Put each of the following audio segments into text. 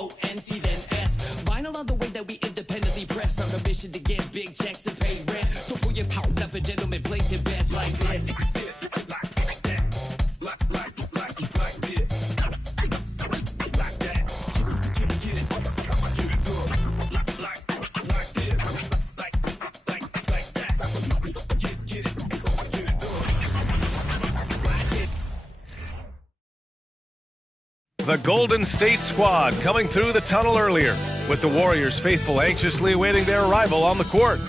C-W-L-N-T then S. Vinyl on the way that we independently press. On a mission to get big checks and pay rent. So pull your power up and gentlemen, place your bets like this. The Golden State squad coming through the tunnel earlier, with the Warriors faithful anxiously awaiting their arrival on the court.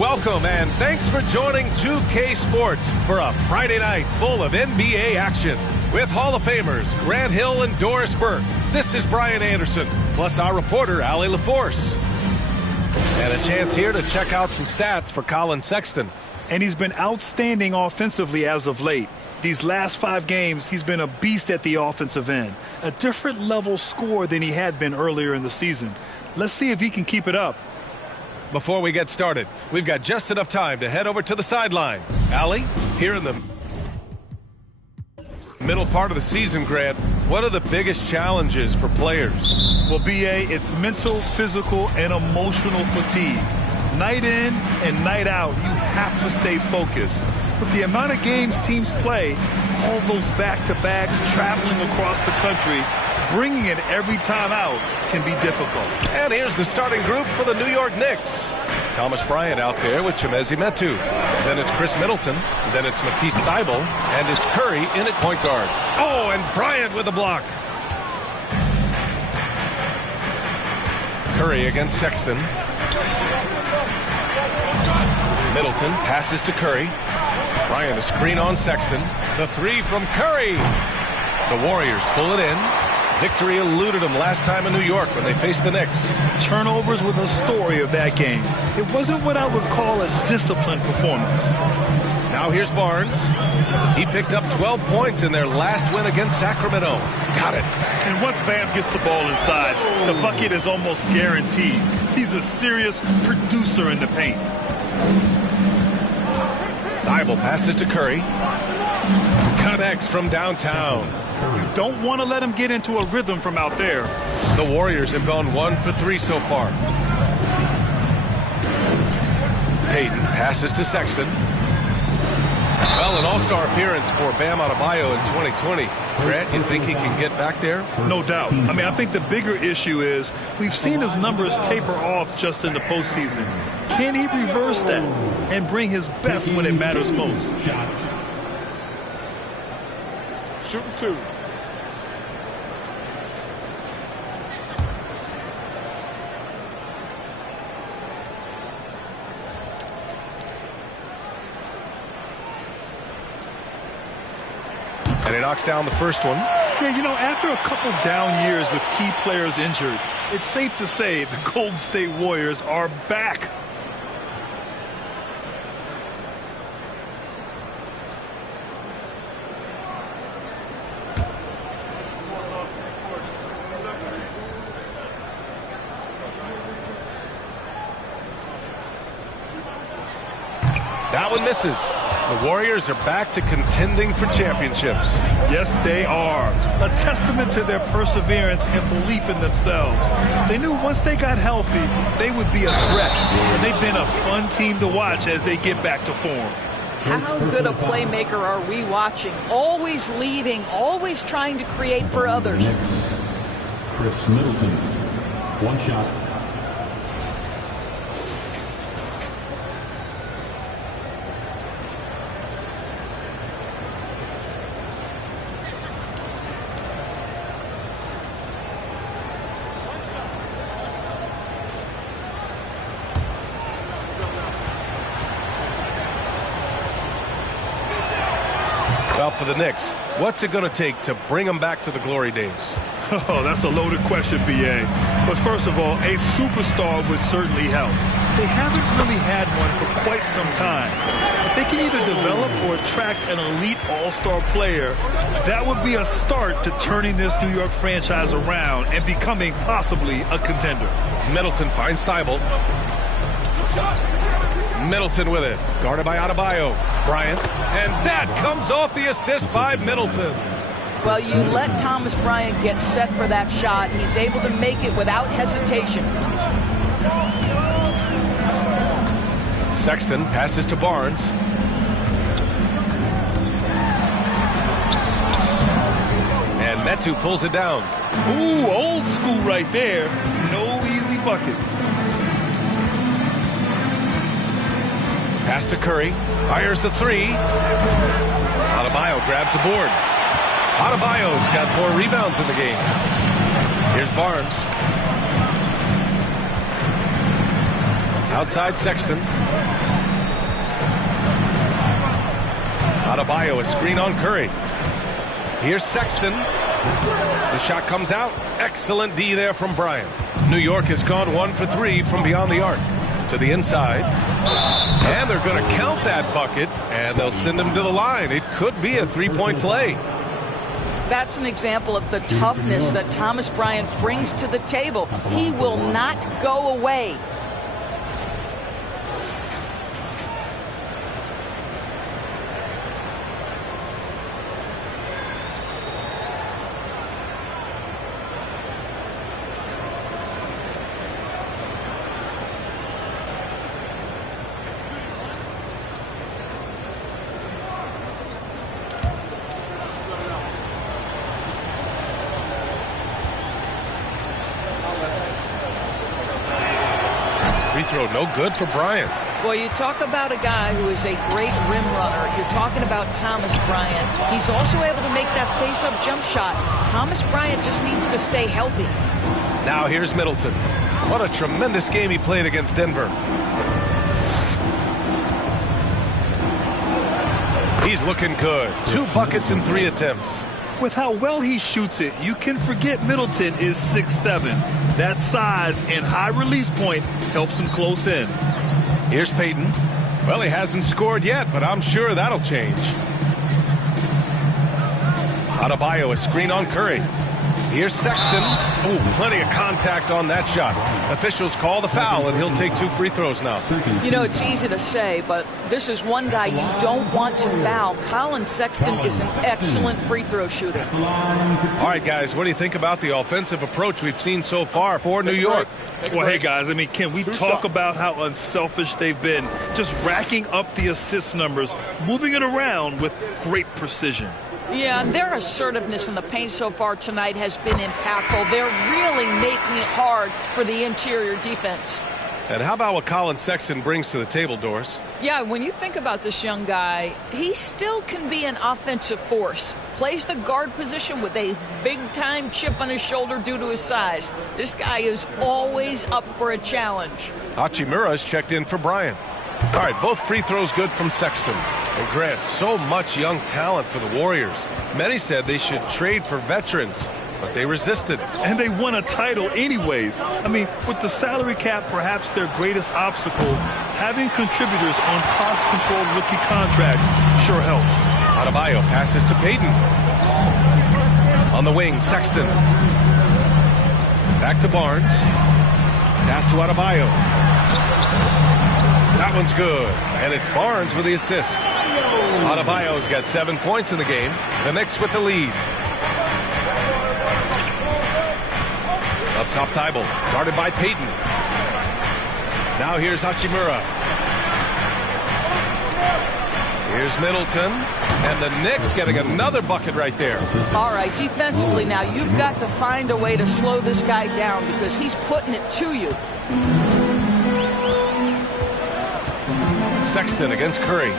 Welcome and thanks for joining 2K Sports for a Friday night full of NBA action with Hall of Famers Grant Hill and Doris Burke. This is Brian Anderson, plus our reporter Allie LaForce. And a chance here to check out some stats for Colin Sexton. And he's been outstanding offensively as of late. These last 5 games, he's been a beast at the offensive end. A different level score than he had been earlier in the season. Let's see if he can keep it up. Before we get started, we've got just enough time to head over to the sideline. Allie, here in the middle part of the season, Grant, what are the biggest challenges for players? Well, B.A., it's mental, physical, and emotional fatigue. Night in and night out, you have to stay focused. With the amount of games teams play, all those back-to-backs, traveling across the country, bringing it every time out can be difficult. And here's the starting group for the New York Knicks. Thomas Bryant out there with Chimezie Metu. Then it's Chris Middleton. Then it's Matisse Thybulle. And it's Curry in at point guard. Oh, and Bryant with a block. Curry against Sexton. Middleton passes to Curry. Bryant a screen on Sexton. The 3 from Curry. The Warriors pull it in. Victory eluded them last time in New York when they faced the Knicks. Turnovers were the story of that game. It wasn't what I would call a disciplined performance. Now here's Barnes. He picked up 12 points in their last win against Sacramento. Got it. And once Bam gets the ball inside, the bucket is almost guaranteed. He's a serious producer in the paint. Thybulle passes to Curry. Connects from downtown. You don't want to let him get into a rhythm from out there. The Warriors have gone 1 for 3 so far. Payton passes to Sexton. Well, an all-star appearance for Bam Adebayo in 2020. Grant, you think he can get back there? No doubt. I mean, I think the bigger issue is we've seen his numbers taper off just in the postseason. Can he reverse that and bring his best when it matters most? Shooting 2. And he knocks down the first one. Yeah, you know, after a couple down years with key players injured, it's safe to say the Golden State Warriors are back. That one misses. The Warriors are back to contending for championships. Yes, they are. A testament to their perseverance and belief in themselves. They knew once they got healthy, they would be a threat. And they've been a fun team to watch as they get back to form. How good a playmaker are we watching? Always leading, always trying to create for others. Next, Chris Middleton. 1 shot. Well, for the Knicks, what's it going to take to bring them back to the glory days? Oh, that's a loaded question, B.A. But first of all, a superstar would certainly help. They haven't really had one for quite some time. If they can either develop or attract an elite all-star player, that would be a start to turning this New York franchise around and becoming possibly a contender. Middleton finds Thybulle. Middleton with it. Guarded by Adebayo. Bryant. And that comes off the assist by Middleton. Well, you let Thomas Bryant get set for that shot. He's able to make it without hesitation. Sexton passes to Barnes. And Metu pulls it down. Ooh, old school right there. No easy buckets. Pass to Curry. Fires the three. Adebayo grabs the board. Adebayo's got 4 rebounds in the game. Here's Barnes. Outside Sexton. Adebayo, a screen on Curry. Here's Sexton. The shot comes out. Excellent D there from Bryant. New York has gone 1 for 3 from beyond the arc. To the inside. And they're going to count that bucket, and they'll send him to the line. It could be a 3-point play. That's an example of the toughness that Thomas Bryant brings to the table. He will not go away. Throw no good for Bryant. Well, you talk about a guy who is a great rim runner. You're talking about Thomas Bryant. He's also able to make that face-up jump shot. Thomas Bryant just needs to stay healthy. Now here's Middleton. What a tremendous game he played against Denver. He's looking good. 2 buckets in 3 attempts. With how well he shoots it, you can forget Middleton is 6'7". That size and high release point helps him close in. Here's Payton. Well, he hasn't scored yet, but I'm sure that'll change. Adebayo, a screen on Curry. Here's Sexton. Ooh, plenty of contact on that shot. Officials call the foul, and he'll take 2 free throws now. You know, it's easy to say, but this is one guy you don't want to foul. Colin Sexton is an excellent free throw shooter. All right, guys, what do you think about the offensive approach we've seen so far for New York? Well, hey, guys, I mean, can we talk about how unselfish they've been? Just racking up the assist numbers, moving it around with great precision. Yeah, their assertiveness in the paint so far tonight has been impactful. They're really making it hard for the interior defense. And how about what Colin Sexton brings to the table, Doris? Yeah, when you think about this young guy, he still can be an offensive force. Plays the guard position with a big-time chip on his shoulder due to his size. This guy is always up for a challenge. Hachimura's checked in for Bryant. All right, both free throws good from Sexton. And Grant, so much young talent for the Warriors. Many said they should trade for veterans, but they resisted. And they won a title anyways. I mean, with the salary cap perhaps their greatest obstacle, having contributors on cost-controlled rookie contracts sure helps. Adebayo passes to Payton. On the wing, Sexton. Back to Barnes. Pass to Adebayo. That one's good. And it's Barnes with the assist. Adebayo's got 7 points in the game. The Knicks with the lead. Up top, Tybalt, guarded by Payton. Now here's Hachimura. Here's Middleton. And the Knicks getting another bucket right there. All right, defensively now, you've got to find a way to slow this guy down because he's putting it to you. Sexton against Curry.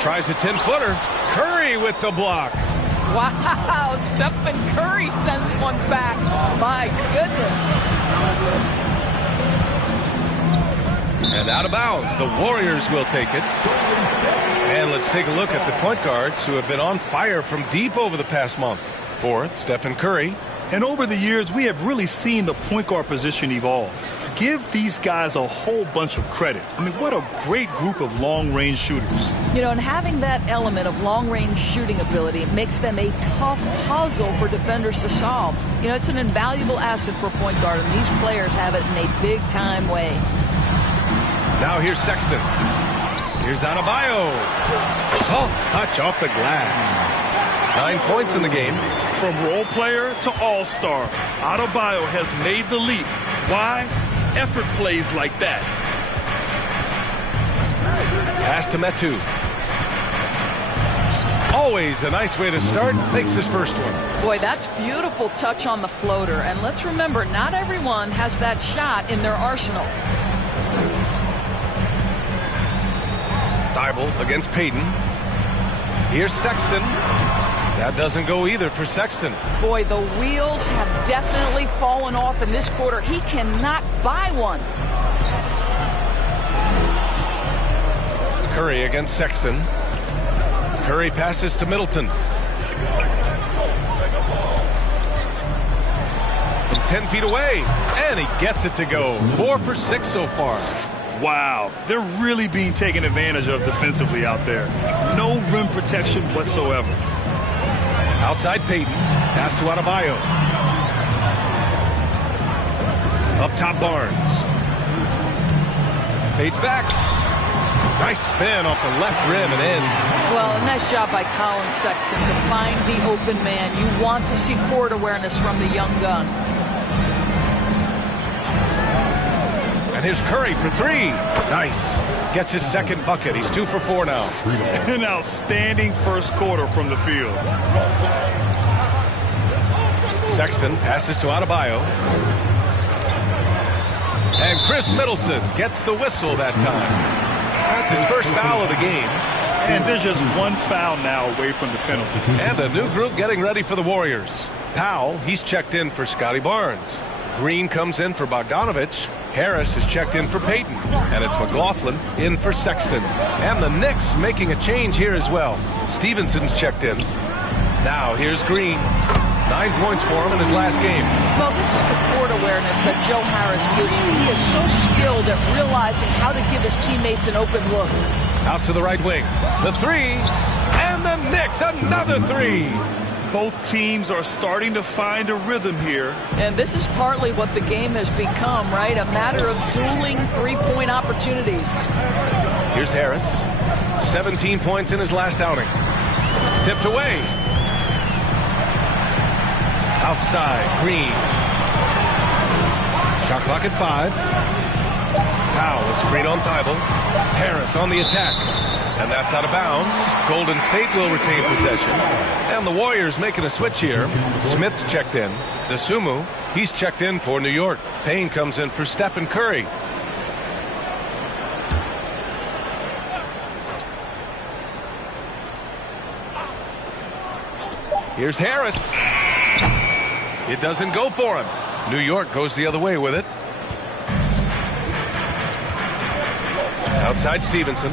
Tries a 10-footer. Curry with the block. Wow, Stephen Curry sends one back. My goodness. And out of bounds. The Warriors will take it. And let's take a look at the point guards who have been on fire from deep over the past month. Fourth, Stephen Curry. And over the years, we have really seen the point guard position evolve. Give these guys a whole bunch of credit. I mean, what a great group of long-range shooters. You know, and having that element of long-range shooting ability makes them a tough puzzle for defenders to solve. You know, it's an invaluable asset for point guard, and these players have it in a big-time way. Now here's Sexton. Here's Adebayo. Soft touch off the glass. 9 points in the game. From role player to all-star, Adebayo has made the leap. Why? Effort plays like that. Pass to Metu. Always a nice way to start. Makes his first one. Boy, that's beautiful touch on the floater. And let's remember, not everyone has that shot in their arsenal. Thibault against Payton. Here's Sexton. That doesn't go either for Sexton. Boy, the wheels have definitely fallen off in this quarter. He cannot buy one. Curry against Sexton. Curry passes to Middleton. From 10 feet away. And he gets it to go. 4 for 6 so far. Wow, they're really being taken advantage of defensively out there. No rim protection whatsoever. Outside Payton. Pass to Adebayo. Up top Barnes. Fades back. Nice spin off the left rim and in. Well, a nice job by Colin Sexton to find the open man. You want to see court awareness from the young gun. And here's Curry for 3. Nice. Gets his second bucket. He's 2 for 4 now. An outstanding first quarter from the field. Sexton passes to Adebayo. And Chris Middleton gets the whistle that time. That's his first foul of the game. And there's just one foul now away from the penalty. And a new group getting ready for the Warriors. Powell, he's checked in for Scotty Barnes. Green comes in for Bogdanovich. Harris is checked in for Payton. And it's McLaughlin in for Sexton. And the Knicks making a change here as well. Stevenson's checked in. Now here's Green. 9 points for him in his last game. Well, this is the court awareness that Joe Harris gives you. He is so skilled at realizing how to give his teammates an open look. Out to the right wing. The 3. And the Knicks, another 3. Both teams are starting to find a rhythm here. And this is partly what the game has become, right? A matter of dueling three-point opportunities. Here's Harris. 17 points in his last outing. Tipped away. Outside, Green. Shot clock at 5. Powell, a screen on Thibault. Harris on the attack. And that's out of bounds. Golden State will retain possession. And the Warriors making a switch here. Smith's checked in. Dosunmu, he's checked in for New York. Payne comes in for Stephen Curry. Here's Harris. It doesn't go for him. New York goes the other way with it. Outside Stevenson.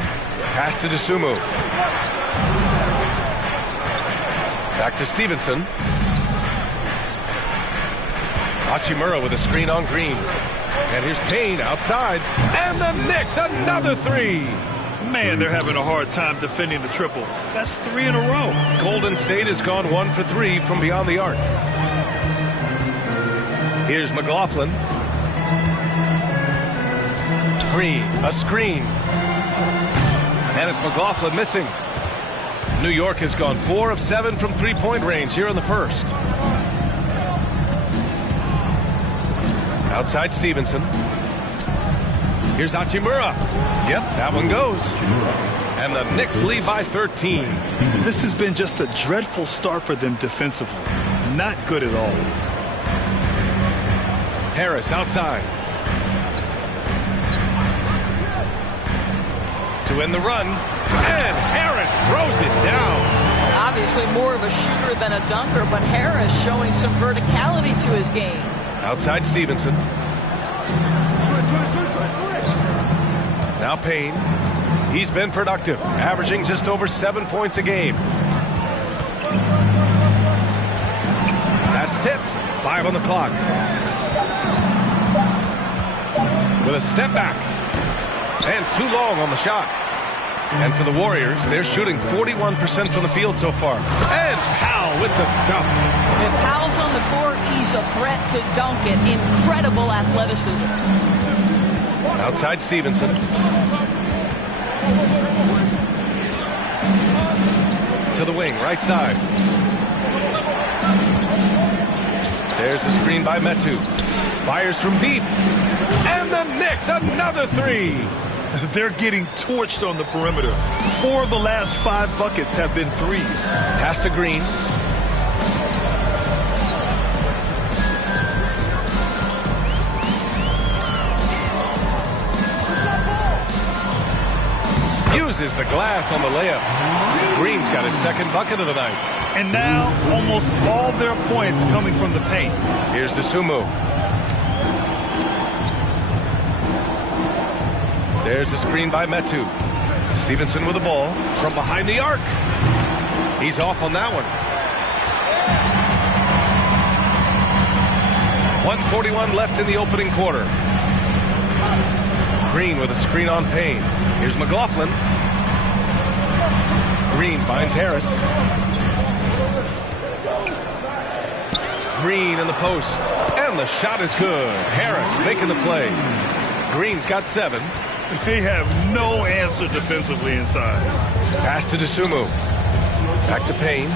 Pass to Dosunmu. Back to Stevenson. Hachimura with a screen on Green. And here's Payne outside. And the Knicks, another 3. Man, they're having a hard time defending the triple. That's 3 in a row. Golden State has gone 1 for 3 from beyond the arc. Here's McLaughlin. Green, a screen. And it's McLaughlin missing. New York has gone 4 of 7 from three-point range here in the first. Outside Stevenson. Here's Hachimura. Yep, that one goes. And the Knicks lead by 13. This has been just a dreadful start for them defensively. Not good at all. Harris outside. To end the run. And Harris throws it down. Obviously more of a shooter than a dunker, but Harris showing some verticality to his game. Outside Stevenson. Now Payne. He's been productive, averaging just over 7 points a game. That's tipped. 5 on the clock. With a step back. And too long on the shot. And for the Warriors, they're shooting 41% from the field so far. And Powell with the stuff. If Powell's on the court, he's a threat to dunk it. Incredible athleticism. Outside Stevenson. To the wing, right side. There's a screen by Metu. Fires from deep. And the Knicks, another three. They're getting torched on the perimeter. 4 of the last 5 buckets have been threes. Pass to Green. Uses the glass on the layup. Green's got his second bucket of the night. And now, almost all their points coming from the paint. Here's Dosunmu. There's a screen by Metu. Stevenson with the ball from behind the arc. He's off on that one. 1:41 left in the opening quarter. Green with a screen on Payne. Here's McLaughlin. Green finds Harris. Green in the post. And the shot is good. Harris making the play. Green's got 7. They have no answer defensively inside. Pass to Dosunmu. Back to Payne.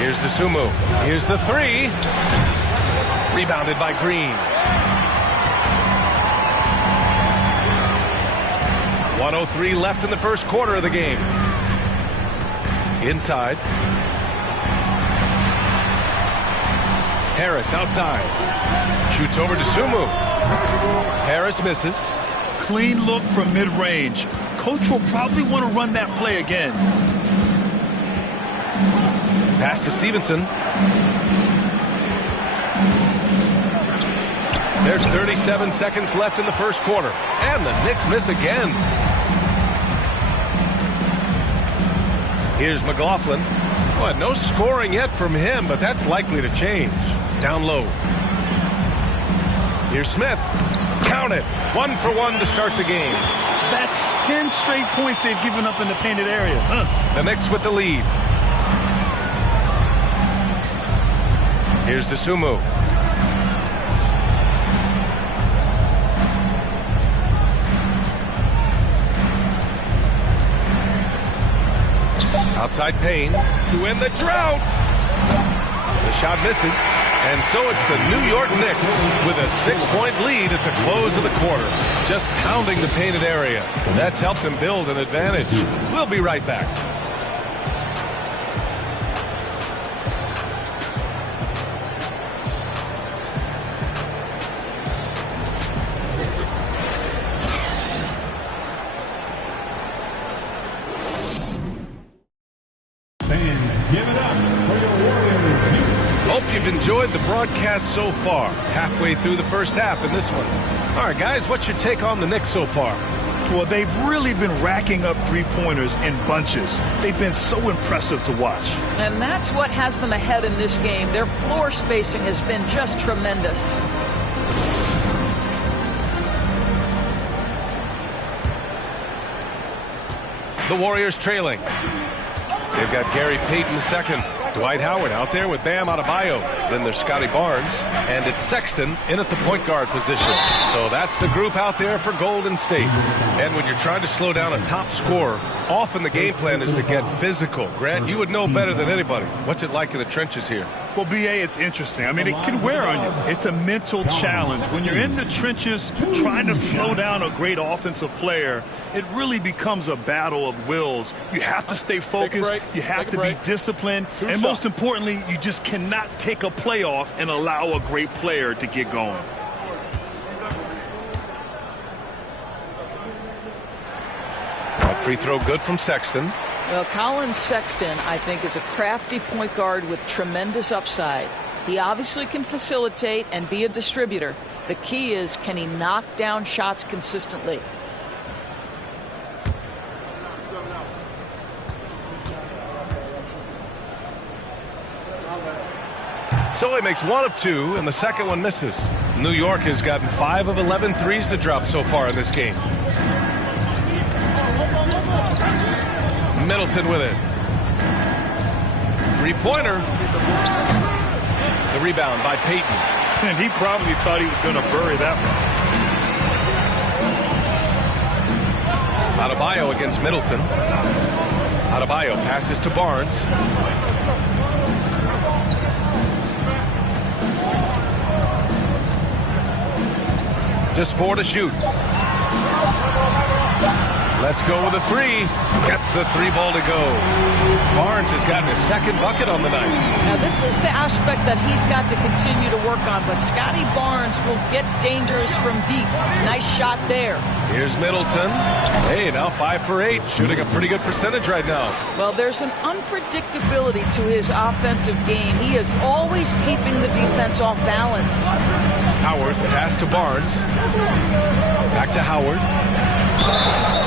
Here's Dosunmu. Here's the 3. Rebounded by Green. 1:03 left in the first quarter of the game. Inside. Harris outside. Shoots over to Sumu. Harris misses. Clean look from mid-range. Coach will probably want to run that play again. Pass to Stevenson. There's 37 seconds left in the first quarter. And the Knicks miss again. Here's McLaughlin. Well, no scoring yet from him, but that's likely to change. Down low. Here's Smith. Count it. 1 for 1 to start the game. That's 10 straight points they've given up in the painted area. The Knicks with the lead. Here's Dosunmu. Outside Payne to win the drought. The shot misses. And so it's the New York Knicks with a 6-point lead at the close of the quarter. Just pounding the painted area. That's helped them build an advantage. We'll be right back. Enjoyed the broadcast so far. Halfway through the first half in this one. All right, guys, what's your take on the Knicks so far? Well, they've really been racking up three-pointers in bunches. They've been so impressive to watch. And that's what has them ahead in this game. Their floor spacing has been just tremendous. The Warriors trailing. They've got Gary Payton II. Dwight Howard out there with Bam Adebayo. Then there's Scotty Barnes. And it's Sexton in at the point guard position. So that's the group out there for Golden State. And when you're trying to slow down a top scorer, often the game plan is to get physical. Grant, you would know better than anybody. What's it like in the trenches here? Well, B.A., it's interesting. I mean, it can wear on you. It's a mental challenge. When you're in the trenches trying to slow down a great offensive player, it really becomes a battle of wills. You have to stay focused. You have to be disciplined. And most importantly, you just cannot take a play off and allow a great player to get going. Free throw good from Sexton. Well, Colin Sexton, I think, is a crafty point guard with tremendous upside. He obviously can facilitate and be a distributor. The key is, can he knock down shots consistently? So he makes 1 of 2, and the second one misses. New York has gotten 5 of 11 threes to drop so far in this game. Middleton with it. Three-pointer. The rebound by Payton. And he probably thought he was going to bury that Adebayo against Middleton. Adebayo passes to Barnes. Just 4 to shoot. Let's go with a 3. Gets the 3 ball to go. Barnes has gotten his second bucket on the night. Now this is the aspect that he's got to continue to work on, but Scotty Barnes will get dangerous from deep. Nice shot there. Here's Middleton. Hey, now 5 for 8, shooting a pretty good percentage right now. Well, there's an unpredictability to his offensive game. He is always keeping the defense off balance. Howard, pass to Barnes. Back to Howard.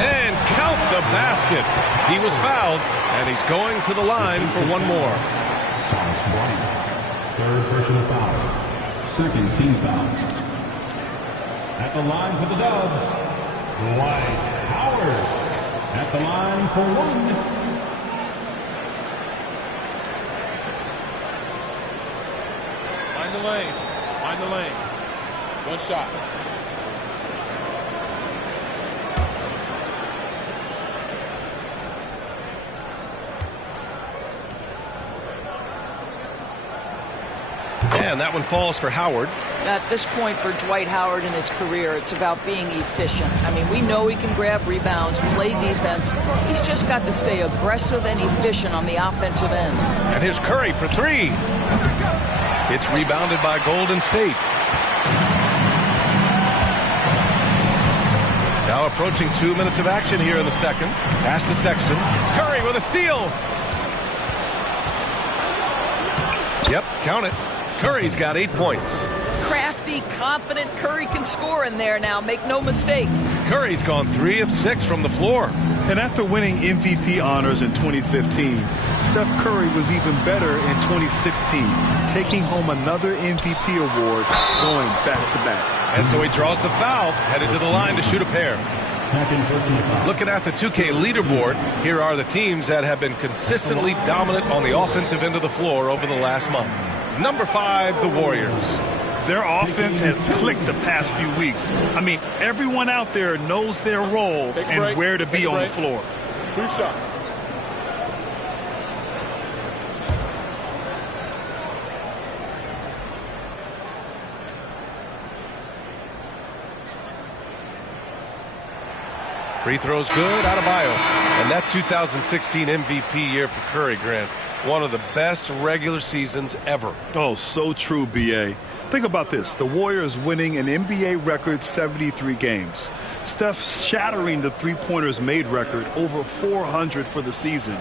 And count the basket. He was fouled, and he's going to the line for one more. Thomas Bryant, third personal foul, second team foul. At the line for the Dubs, Dwight Howard. At the line for 1. Mind the lanes. Mind the lanes. 1 shot. And that one falls for Howard. At this point for Dwight Howard in his career, it's about being efficient. I mean, we know he can grab rebounds, play defense. He's just got to stay aggressive and efficient on the offensive end. And here's Curry for 3. It's rebounded by Golden State. Now approaching 2 minutes of action here in the second. Pass to Sexton. Curry with a steal. Yep, count it. Curry's got 8 points. Crafty, confident Curry can score in there now. Make no mistake. Curry's gone 3 of 6 from the floor. And after winning MVP honors in 2015, Steph Curry was even better in 2016, taking home another MVP award, going back-to-back. And so he draws the foul, headed to the line to shoot a pair. Looking at the 2K leaderboard, here are the teams that have been consistently dominant on the offensive end of the floor over the last month. Number 5, the Warriors. Their offense has clicked the past few weeks. I mean, everyone out there knows their role and where to be on the floor. 2 shots. Free throws good, Adebayo. And that 2016 MVP year for Curry, Grant, one of the best regular seasons ever. Oh, so true, B.A. Think about this. The Warriors winning an NBA record 73 games. Steph shattering the three-pointers made record, over 400 for the season.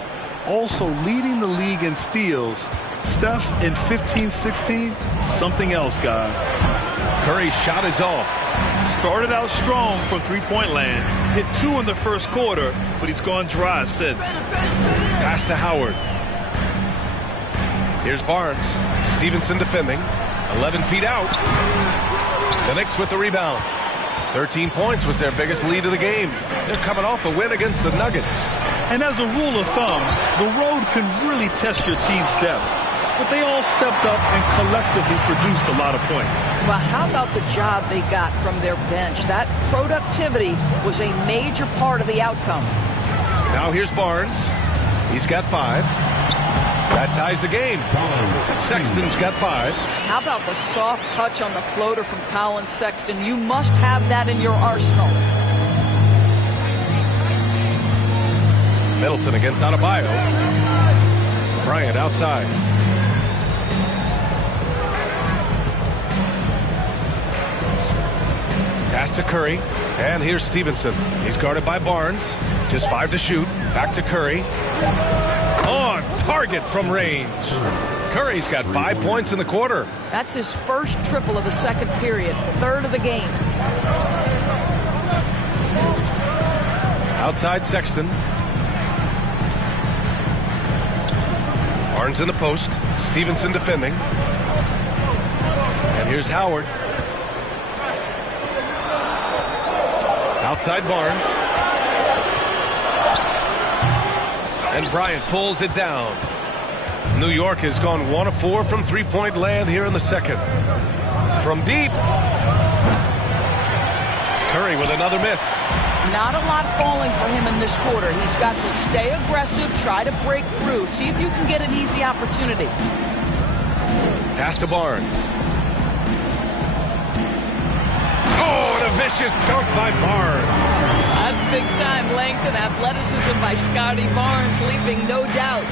Also leading the league in steals. Steph in 15-16, something else, guys. Curry's shot is off. Started out strong from three-point land. Hit 2 in the first quarter, but he's gone dry since. Pass to Howard. Here's Barnes. Stevenson defending. 11 feet out. The Knicks with the rebound. 13 points was their biggest lead of the game. They're coming off a win against the Nuggets. And as a rule of thumb, the road can really test your team's depth. But they all stepped up and collectively produced a lot of points. Well, how about the job they got from their bench? That productivity was a major part of the outcome. Now here's Barnes. He's got 5. That ties the game. Sexton's got 5. How about the soft touch on the floater from Colin Sexton? You must have that in your arsenal. Middleton against Adebayo. Bryant outside. Pass to Curry. And here's Stevenson. He's guarded by Barnes. Just 5 to shoot. Back to Curry. On target from range. Curry's got 5 points in the quarter. That's his first triple of the second period. Third of the game. Outside Sexton. Barnes in the post. Stevenson defending. And here's Howard. Outside Barnes. And Bryant pulls it down. New York has gone 1 of 4 from three-point land here in the second. From deep. Curry with another miss. Not a lot falling for him in this quarter. He's got to stay aggressive, try to break through, see if you can get an easy opportunity. Pass to Barnes. Oh, and a vicious dunk by Barnes. That's big-time length and athleticism by Scotty Barnes, leaving no doubt.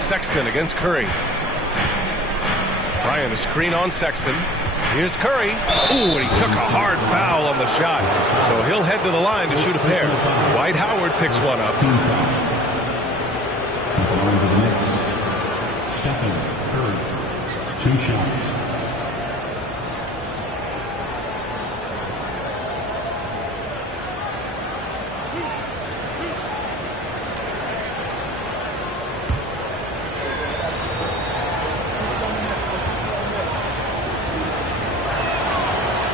Sexton against Curry. Bryant, a screen on Sexton. Here's Curry. Ooh, and he took a hard foul on the shot. So he'll head to the line to shoot a pair. Dwight Howard picks one up. Going to the Knicks, Stephen Curry. 2 shots.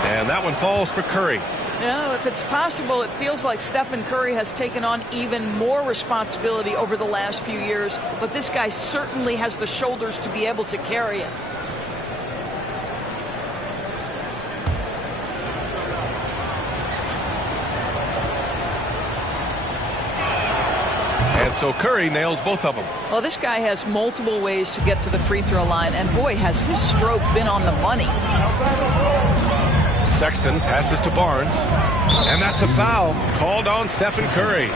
And that one falls for Curry. You know, if it's possible, it feels like Stephen Curry has taken on even more responsibility over the last few years, but this guy certainly has the shoulders to be able to carry it. And so Curry nails both of them. Well, this guy has multiple ways to get to the free throw line, and boy, has his stroke been on the money. Sexton passes to Barnes, and that's a foul called on Stephen Curry.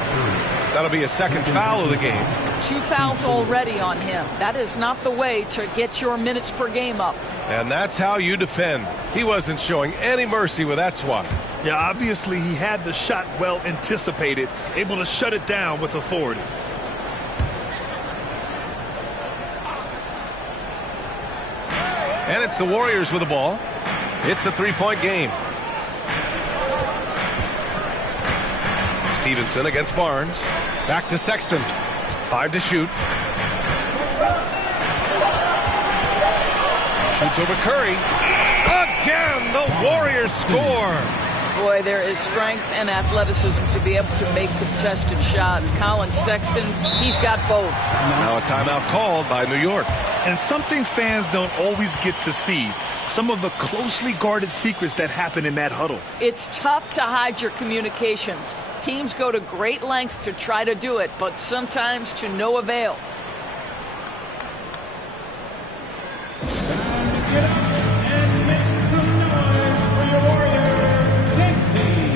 That'll be a second foul of the game. 2 fouls already on him. That is not the way to get your minutes per game up. And that's how you defend. He wasn't showing any mercy with that swat. Yeah, obviously he had the shot well anticipated, able to shut it down with authority. And it's the Warriors with the ball. It's a 3-point game. Stevenson against Barnes. Back to Sexton. 5 to shoot. Shoots over Curry. Again, the Warriors score. Boy, there is strength and athleticism to be able to make contested shots. Colin Sexton, he's got both. Now a timeout called by New York. And something fans don't always get to see, some of the closely guarded secrets that happen in that huddle. It's tough to hide your communications. Teams go to great lengths to try to do it, but sometimes to no avail. Get up and make some noise for your Warriors next team.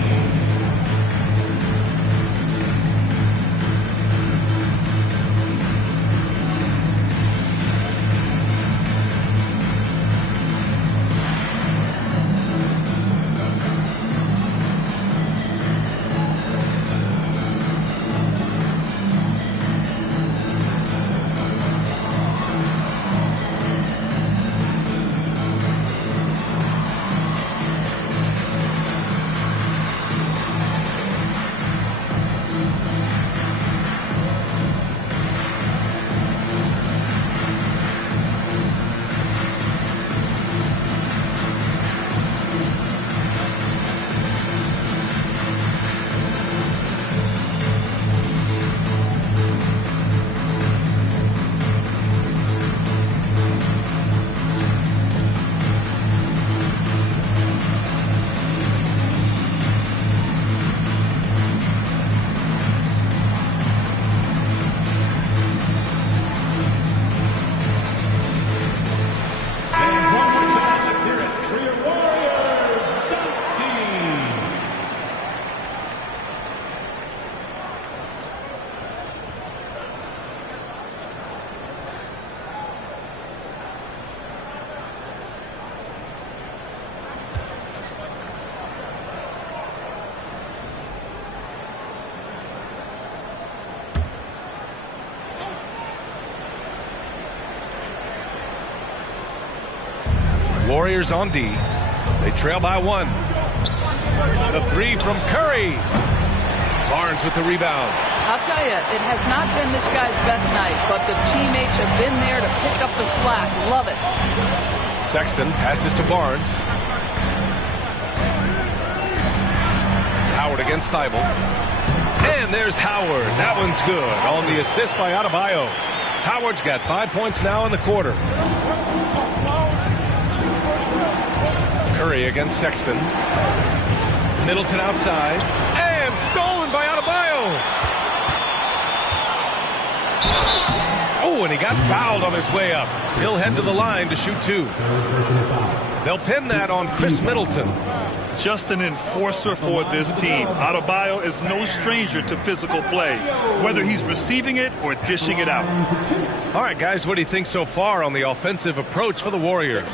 Warriors on D. They trail by 1. The 3 from Curry. Barnes with the rebound. I'll tell you, it has not been this guy's best night, but the teammates have been there to pick up the slack. Love it. Sexton passes to Barnes. Howard against Thibault. And there's Howard. That one's good on the assist by Adebayo. Howard's got 5 points now in the quarter. Curry against Sexton. Middleton outside. And stolen by Adebayo. Oh, and he got fouled on his way up. He'll head to the line to shoot 2. They'll pin that on Chris Middleton. Just an enforcer for this team. Adebayo is no stranger to physical play, whether he's receiving it or dishing it out. All right, guys, what do you think so far on the offensive approach for the Warriors?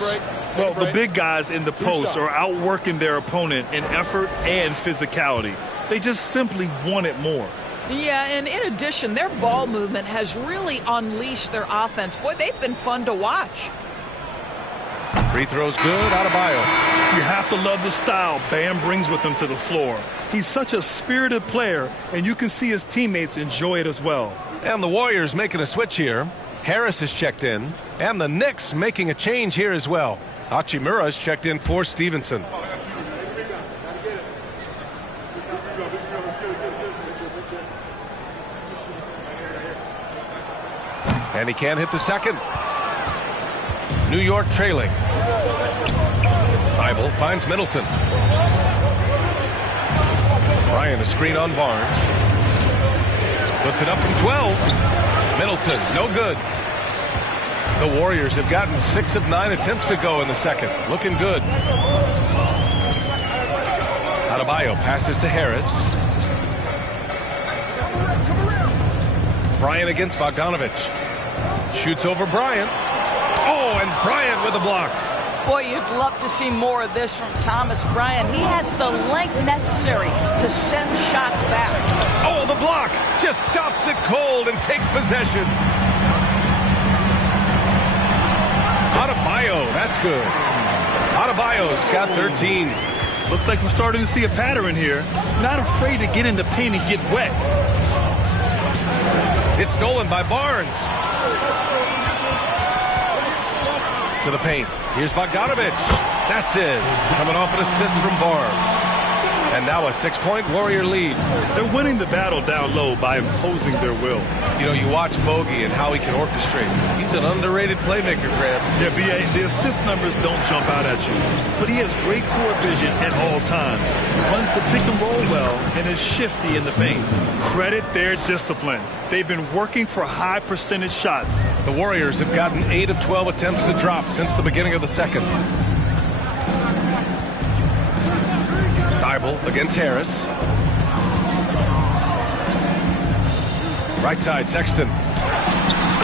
Well, the big guys in the post are outworking their opponent in effort and physicality. They just simply want it more. Yeah, and in addition, their ball movement has really unleashed their offense. Boy, they've been fun to watch. Free throw's good. Adebayo. You have to love the style Bam brings with him to the floor. He's such a spirited player, and you can see his teammates enjoy it as well. And the Warriors making a switch here. Harris is checked in, and the Knicks making a change here as well. Hachimura is checked in for Stevenson. And he can't hit the second. New York trailing. Thibault finds Middleton. Bryant a screen on Barnes. Puts it up from 12. Middleton, no good. The Warriors have gotten 6 of 9 attempts to go in the second. Looking good. Adebayo passes to Harris. Bryant against Bogdanovich. Shoots over Bryant. Oh, and Bryant with a block. Boy, you'd love to see more of this from Thomas Bryant. He has the length necessary to send shots back. Oh, the block just stops it cold and takes possession. Adebayo, that's good. Adebayo's got 13. Looks like we're starting to see a pattern here. Not afraid to get in the paint and get wet. It's stolen by Barnes. To the paint. Here's Bogdanovich. That's it. Coming off an assist from Barnes. And now a 6-point Warrior lead. They're winning the battle down low by imposing their will. You know, you watch Bogey and how he can orchestrate. He's an underrated playmaker, Graham. Yeah, B.A., the assist numbers don't jump out at you. But he has great court vision at all times. Runs the pick and roll well and is shifty in the paint. Credit their discipline. They've been working for high percentage shots. The Warriors have gotten 8 of 12 attempts to drop since the beginning of the second. Thibault against Harris. Right side, Sexton.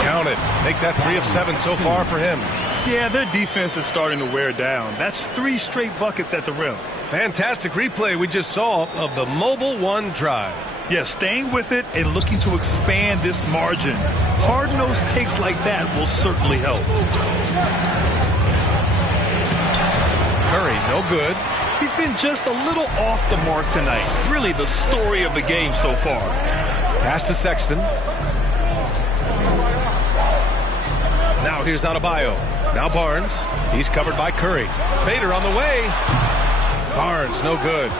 Count it. Make that 3 of 7 so far for him. Yeah, their defense is starting to wear down. That's 3 straight buckets at the rim. Fantastic replay we just saw of the Mobile One drive. Yeah, staying with it and looking to expand this margin. Hard-nosed takes like that will certainly help. Curry, no good. He's been just a little off the mark tonight. Really the story of the game so far. Pass to Sexton. Now here's Adebayo. Now Barnes. He's covered by Curry. Fader on the way. Barnes, no good.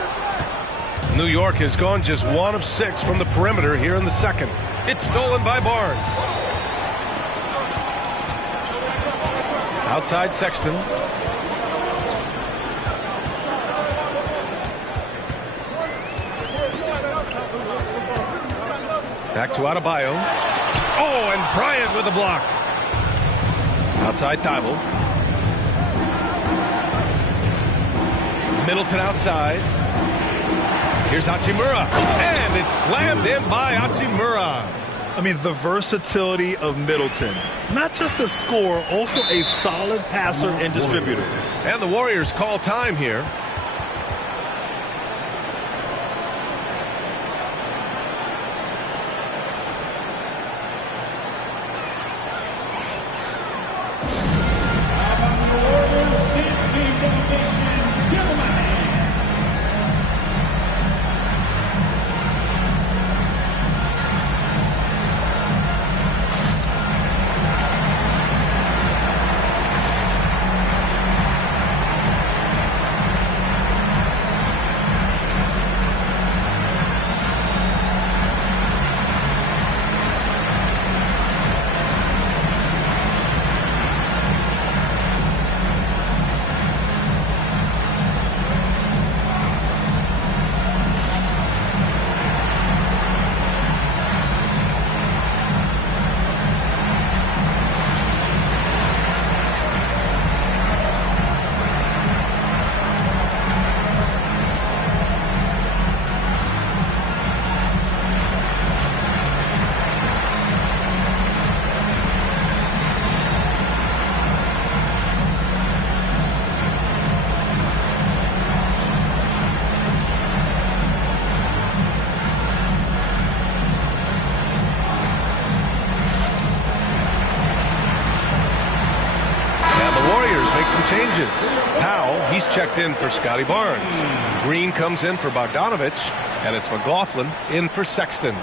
New York has gone just 1 of 6 from the perimeter here in the second. It's stolen by Barnes. Outside Sexton. Back to Adebayo. Oh, and Bryant with a block. Outside Thibault. Middleton outside. Here's Hachimura. And it's slammed in by Hachimura. I mean, the versatility of Middleton. Not just a scorer, also a solid passer and distributor. And the Warriors call time here. makes some changes. Powell, he's checked in for Scotty Barnes. Green comes in for Bogdanovich, and it's McLaughlin in for Sexton.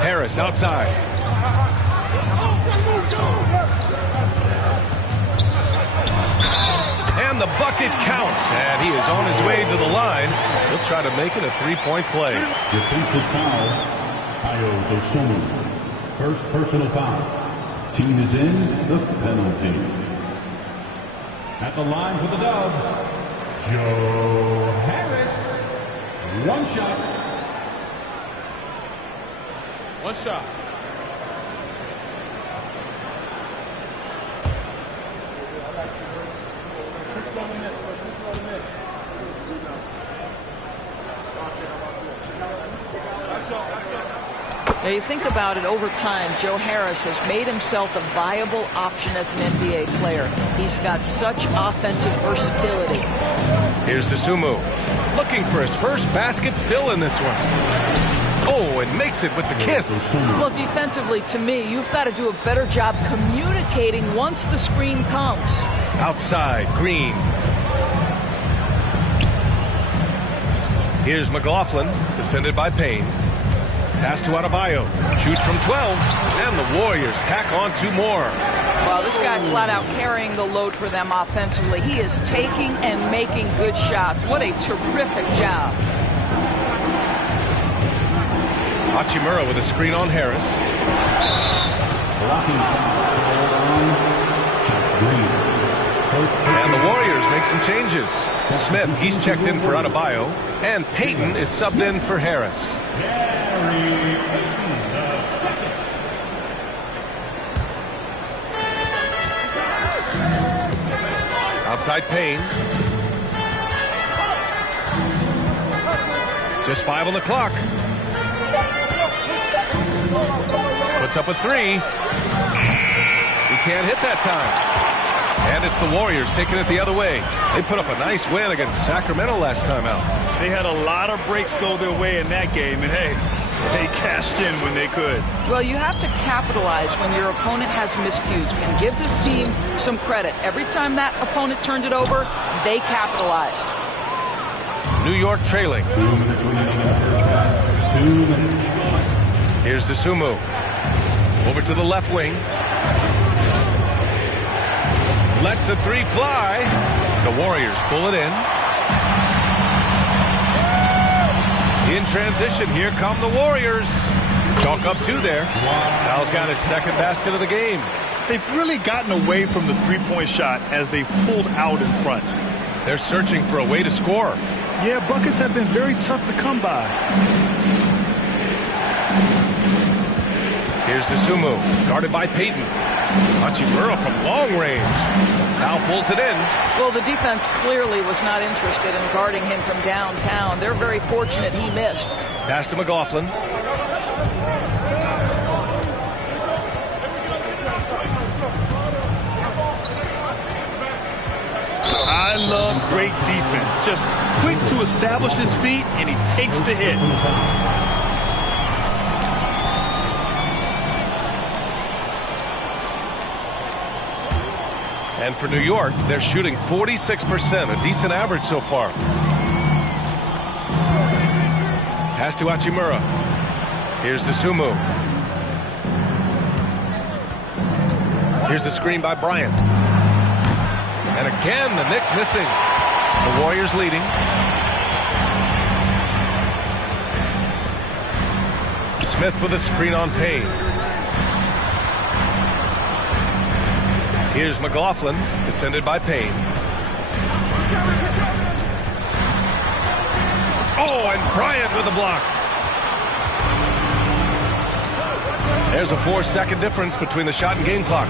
Harris outside. And the bucket counts, and he is on his way to the line. He'll try to make it a three-point play. Defensive foul, Ayo Dosunmu. First personal foul. Team is in the penalty. At the line for the Dubs, Joe Harris. One shot. One shot. Now you think about it, over time, Joe Harris has made himself a viable option as an NBA player. He's got such offensive versatility. Here's Dosunmu, looking for his first basket, still in this one. Oh, and makes it with the kiss. Well, defensively, to me, you've got to do a better job communicating once the screen comes. Outside, Green. Here's McLaughlin, defended by Payne. Pass to Adebayo. Shoots from 12, and the Warriors tack on two more. Well, this guy flat out carrying the load for them offensively. He is taking and making good shots. What a terrific job. Hachimura with a screen on Harris. Blocking foul. And the Warriors make some changes. Smith, he's checked in for Adebayo, and Payton is subbed in for Harris. Outside Payne. Just 5 on the clock. Puts up a three. He can't hit that time. And it's the Warriors taking it the other way. They put up a nice win against Sacramento last time out. They had a lot of breaks go their way in that game, and hey, they cashed in when they could. Well, you have to capitalize when your opponent has miscues. And give this team some credit. Every time that opponent turned it over, they capitalized. New York trailing. 2 minutes remaining in the first half. 2 minutes. Here's Dosunmu. Over to the left wing. Lets the three fly. The Warriors pull it in. In transition, here come the Warriors. Chalk up two there. Powell's got his second basket of the game. They've really gotten away from the three-point shot as they've pulled out in front. They're searching for a way to score. Yeah, buckets have been very tough to come by. Here's Dosunmu, guarded by Payton. Hachimura from long range. Now pulls it in. Well, the defense clearly was not interested in guarding him from downtown. They're very fortunate he missed. Pass to McLaughlin. I love great defense. Just quick to establish his feet, and he takes the hit. And for New York, they're shooting 46%, a decent average so far. Pass to Hachimura. Here's Dosunmu. Here's the screen by Bryant. And again, the Knicks missing. The Warriors leading. Smith with a screen on Payne. Here's McLaughlin, defended by Payne. Oh, and Bryant with a block. There's a 4-second difference between the shot and game clock.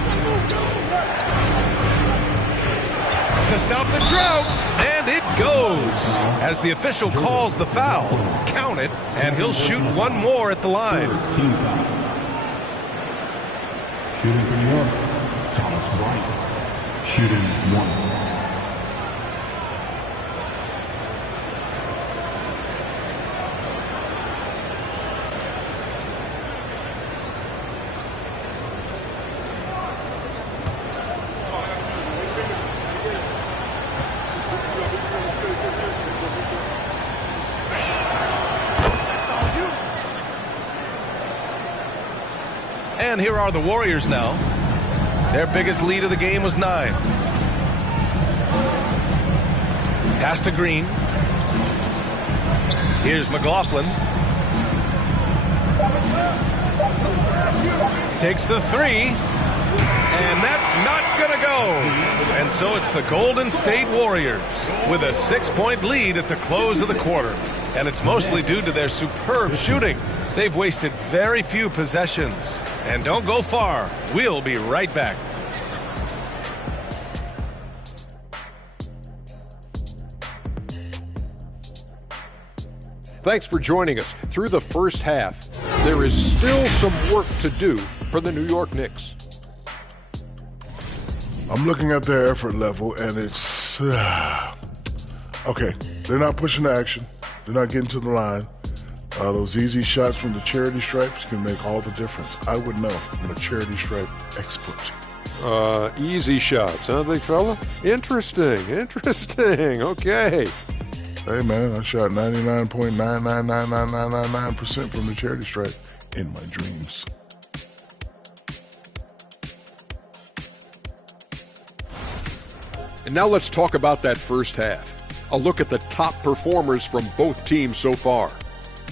To stop the drought, and it goes. As the official calls the foul, count it, and he'll shoot one more at the line. Team foul. Shooting for New York. Bryant, shooting 1. And here are the Warriors now. Their biggest lead of the game was 9. Pass to Green. Here's McLaughlin. Takes the 3. And that's not going to go. And so it's the Golden State Warriors with a 6-point lead at the close of the quarter. And it's mostly due to their superb shooting. They've wasted very few possessions. And don't go far. We'll be right back. Thanks for joining us. Through the first half, there is still some work to do for the New York Knicks. I'm looking at their effort level, and it's... okay, they're not pushing the action. They're not getting to the line. Those easy shots from the charity stripes can make all the difference. I would know. I'm a charity stripe expert. Easy shots, huh, big fella? Interesting. Okay. Hey, man, I shot 99.9999999% from the charity stripe in my dreams. And now let's talk about that first half. A look at the top performers from both teams so far.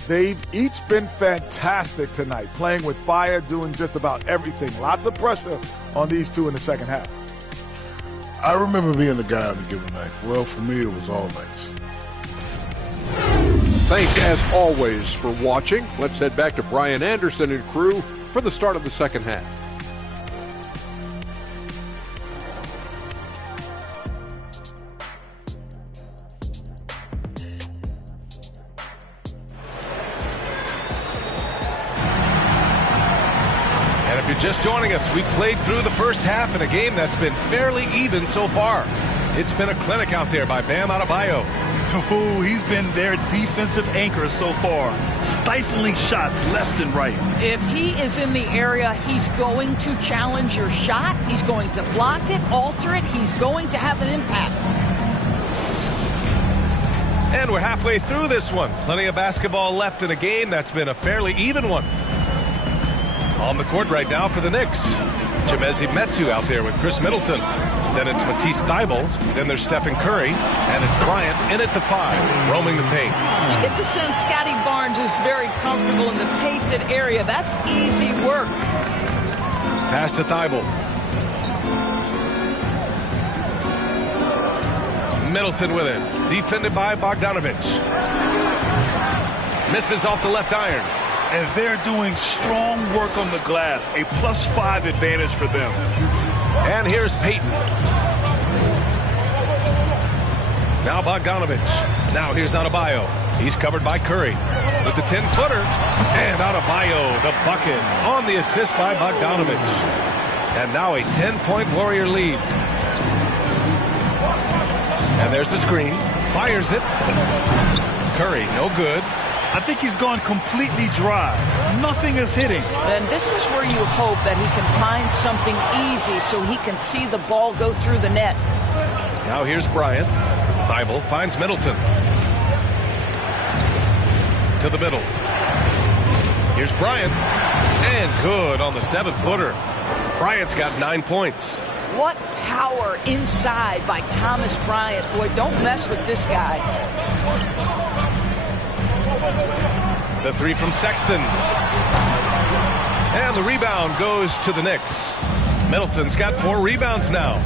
They've each been fantastic tonight, playing with fire, doing just about everything. Lots of pressure on these two in the second half. I remember being the guy on a given night. Well, for me, it was all nights. Thanks, as always, for watching. Let's head back to Brian Anderson and crew for the start of the second half. If you're just joining us, we played through the first half in a game that's been fairly even so far. It's been a clinic out there by Bam Adebayo. Oh, he's been their defensive anchor so far, stifling shots left and right. If he is in the area, he's going to challenge your shot. He's going to block it, alter it. He's going to have an impact. And we're halfway through this one. Plenty of basketball left in a game that's been a fairly even one. On the court right now for the Knicks, Chimezie Metu out there with Chris Middleton. Then it's Matisse Thybulle. Then there's Stephen Curry. And it's Bryant in at the 5, roaming the paint. You get the sense Scotty Barnes is very comfortable in the painted area. That's easy work. Pass to Thybulle. Middleton with it. Defended by Bogdanovich. Misses off the left iron. And they're doing strong work on the glass. A +5 advantage for them. And here's Payton. Now Bogdanovich. Now here's Adebayo. He's covered by Curry with the 10-footer. And Adebayo, the bucket, on the assist by Bogdanovich. And now a 10-point Warrior lead. And there's the screen. Fires it. Curry, no good. I think he's gone completely dry. Nothing is hitting. And this is where you hope that he can find something easy so he can see the ball go through the net. Now here's Bryant. Thybulle finds Middleton. To the middle. Here's Bryant. And good on the 7-footer. Bryant's got 9 points. What power inside by Thomas Bryant. Boy, don't mess with this guy. The 3 from Sexton. And the rebound goes to the Knicks. Middleton's got 4 rebounds now.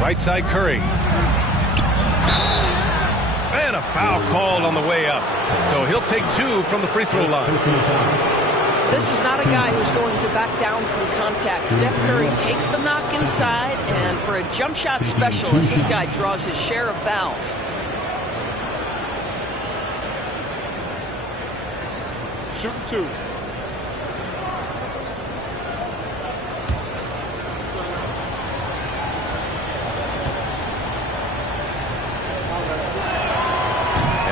Right side Curry. And a foul called on the way up. So he'll take 2 from the free throw line. This is not a guy who's going to back down from contact. Steph Curry takes the knock inside, and for a jump shot specialist, this guy draws his share of fouls. Shooting 2.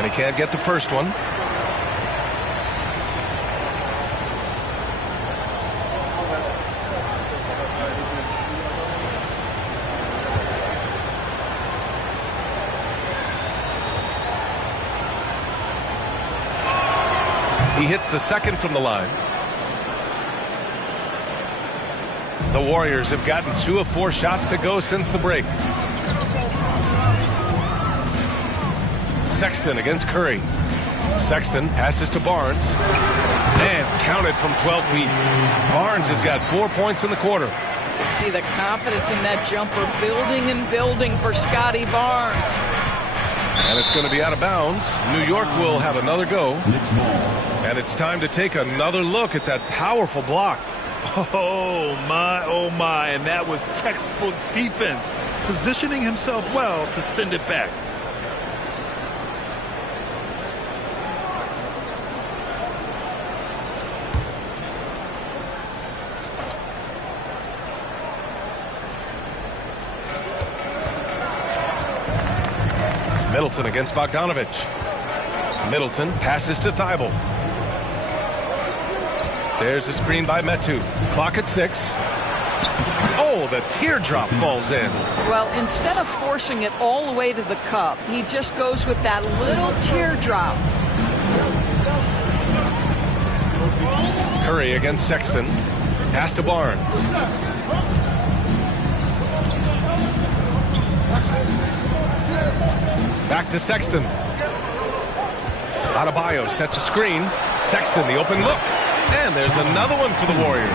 And he can't get the first one. He hits the second from the line. The Warriors have gotten 2 of 4 shots to go since the break. Sexton against Curry. Sexton passes to Barnes and counted from 12 feet. Barnes has got 4 points in the quarter. See the confidence in that jumper building and building for Scotty Barnes. And it's going to be out of bounds. New York will have another go. And it's time to take another look at that powerful block. Oh, my. And that was textbook defense. Positioning himself well to send it back. Middleton against Bogdanovich. Middleton passes to Thibault. There's a screen by Metu. Clock at 6. Oh, the teardrop falls in. Well, instead of forcing it all the way to the cup, he just goes with that little teardrop. Curry against Sexton. Pass to Barnes. Back to Sexton. Adebayo sets a screen. Sexton, the open look. And there's another one for the Warriors.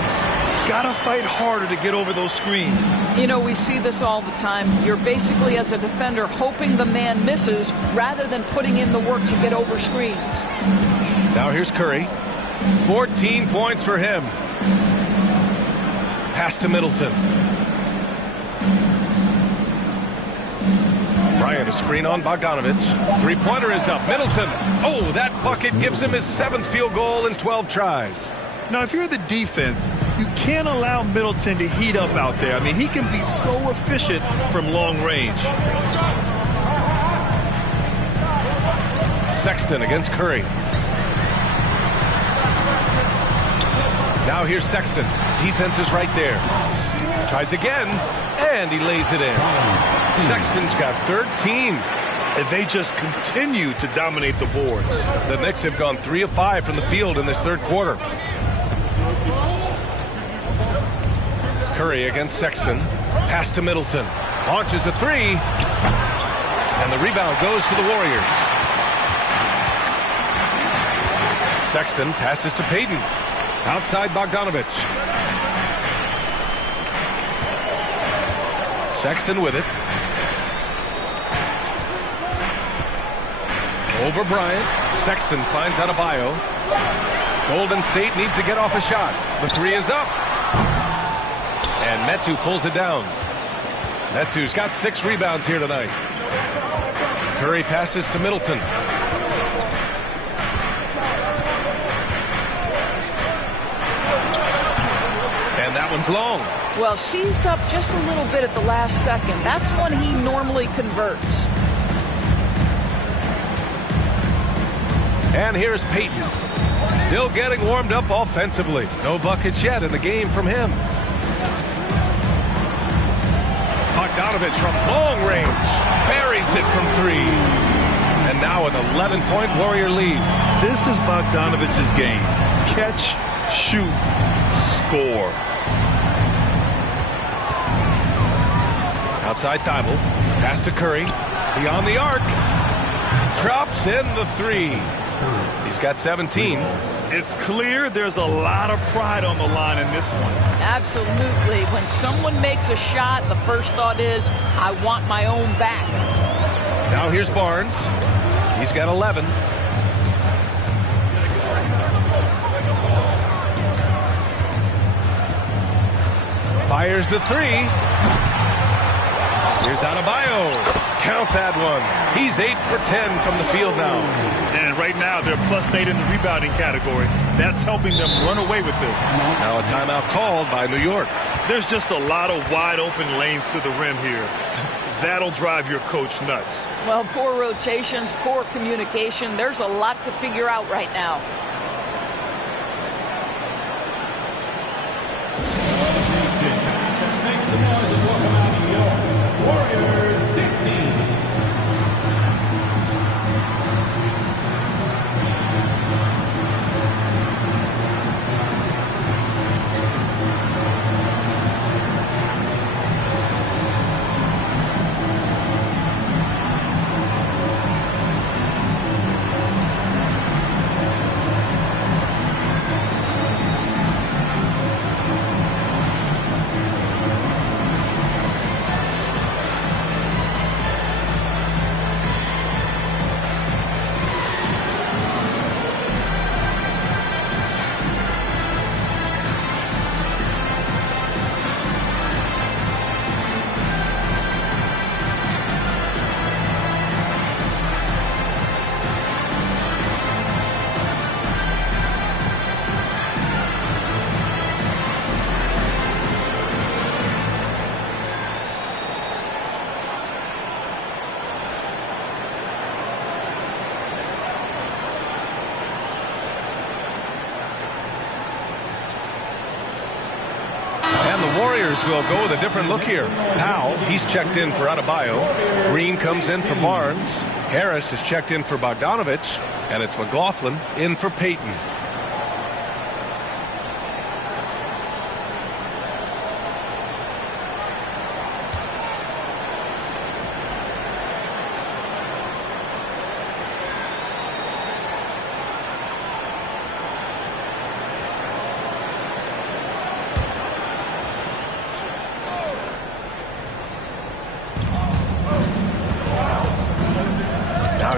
Gotta fight harder to get over those screens. You know, we see this all the time. You're basically, as a defender, hoping the man misses rather than putting in the work to get over screens. Now here's Curry. 14 points for him. Pass to Middleton. Bryant, a screen on Bogdanovich. Three-pointer is up. Middleton. Oh, that bucket gives him his 7th field goal in 12 tries. Now, if you're the defense, you can't allow Middleton to heat up out there. I mean, he can be so efficient from long range. Sexton against Curry. Now here's Sexton. Defense is right there. Tries again, and he lays it in. Sexton's got 13. And they just continue to dominate the boards. The Knicks have gone 3 of 5 from the field in this third quarter. Curry against Sexton. Pass to Middleton. Launches a 3. And the rebound goes to the Warriors. Sexton passes to Payton. Outside Bogdanovich. Sexton with it. Over Bryant. Sexton finds Adebayo. Golden State needs to get off a shot. The 3 is up. And Metu pulls it down. Metu's got 6 rebounds here tonight. Curry passes to Middleton. And that one's long. Well, seized up just a little bit at the last second. That's when he normally converts. And here's Payton. Still getting warmed up offensively. No buckets yet in the game from him. Bogdanovich from long range. Buries it from 3. And now an 11-point Warrior lead. This is Bogdanovich's game. Catch, shoot, score. Outside Thibault. Pass to Curry. Beyond the arc. Drops in the 3. He's got 17. It's clear there's a lot of pride on the line in this one. Absolutely. When someone makes a shot, the first thought is, I want my own back. Now here's Barnes. He's got 11. Fires the 3. Here's Adebayo. Count that one. He's 8 for 10 from the field now. And right now, they're +8 in the rebounding category. That's helping them run away with this. Now a timeout called by New York. There's just a lot of wide open lanes to the rim here. That'll drive your coach nuts. Well, poor rotations, poor communication. There's a lot to figure out right now. Warriors will go with a different look here. Powell, he's checked in for Adebayo. Green comes in for Barnes. Harris is checked in for Bogdanovich. And it's McLaughlin in for Payton.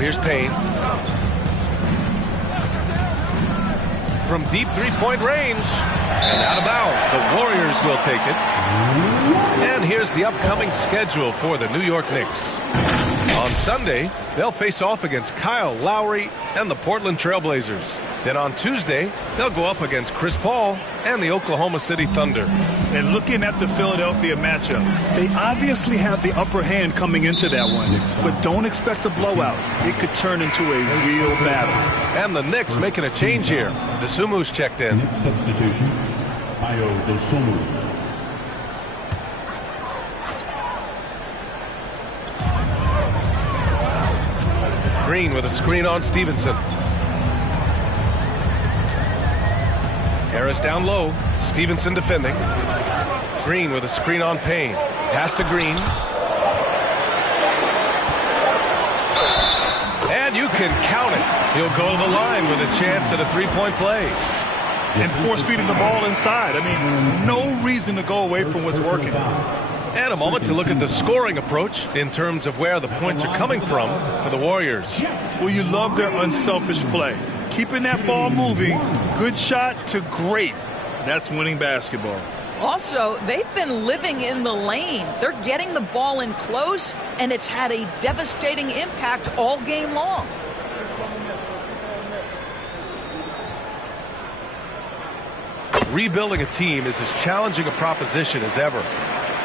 Here's Payne. From deep three-point range. And out of bounds. The Warriors will take it. And here's the upcoming schedule for the New York Knicks. On Sunday, they'll face off against Kyle Lowry and the Portland Trailblazers. Then on Tuesday, they'll go up against Chris Paul and the Oklahoma City Thunder. And looking at the Philadelphia matchup, they obviously have the upper hand coming into that one, but don't expect a blowout. It could turn into a real battle. And the Knicks making a change here. Dosunmu's checked in. Substitution, Ayo Dosunmu. Green with a screen on Stevenson. Harris down low. Stevenson defending. Green with a screen on Payne. Pass to Green. And you can count it. He'll go to the line with a chance at a three-point play. And force feeding the ball inside. I mean, no reason to go away from what's working. And a moment to look at the scoring approach in terms of where the points are coming from for the Warriors. Well, you love their unselfish play. Keeping that ball moving, good shot to great. That's winning basketball. Also, they've been living in the lane. They're getting the ball in close, and it's had a devastating impact all game long. Rebuilding a team is as challenging a proposition as ever,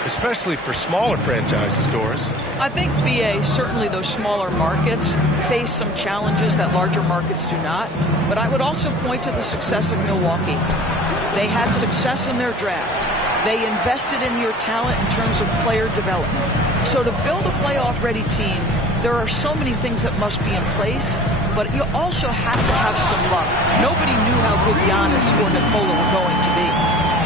especially for smaller franchises, Doris. I think, BA, certainly those smaller markets face some challenges that larger markets do not. But I would also point to the success of Milwaukee. They had success in their draft. They invested in your talent in terms of player development. So to build a playoff-ready team, there are so many things that must be in place, but you also have to have some luck. Nobody knew how good Giannis or Nikola were going to be.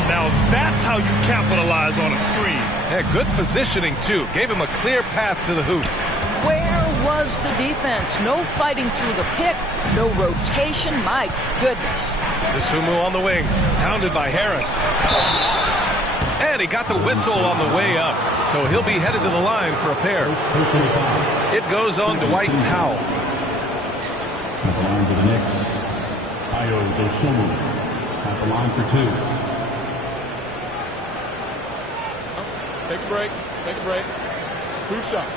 Now that's how you capitalize on a screen. Yeah, good positioning, too. Gave him a clear path to the hoop. Where was the defense? No fighting through the pick, no rotation. My goodness. Dosunmu on the wing, pounded by Harris. And he got the whistle on the way up, so he'll be headed to the line for a pair. It goes on Dwight Powell. At the line to the Knicks, Ayo Dosunmu at the line for two. Take a break. Take a break. 2 shots.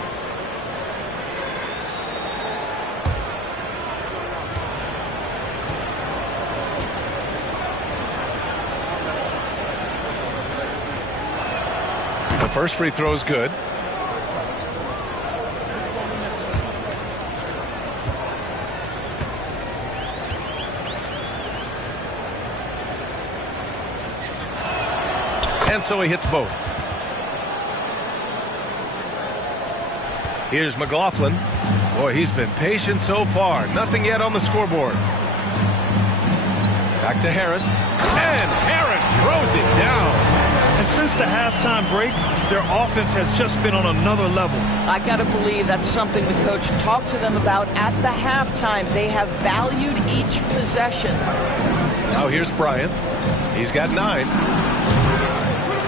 The first free throw is good. And so he hits both. Here's McLaughlin. Boy, he's been patient so far. Nothing yet on the scoreboard. Back to Harris. And Harris throws it down. And since the halftime break, their offense has just been on another level. I got to believe that's something the coach talked to them about at the halftime. They have valued each possession. Now here's Bryant. He's got 9.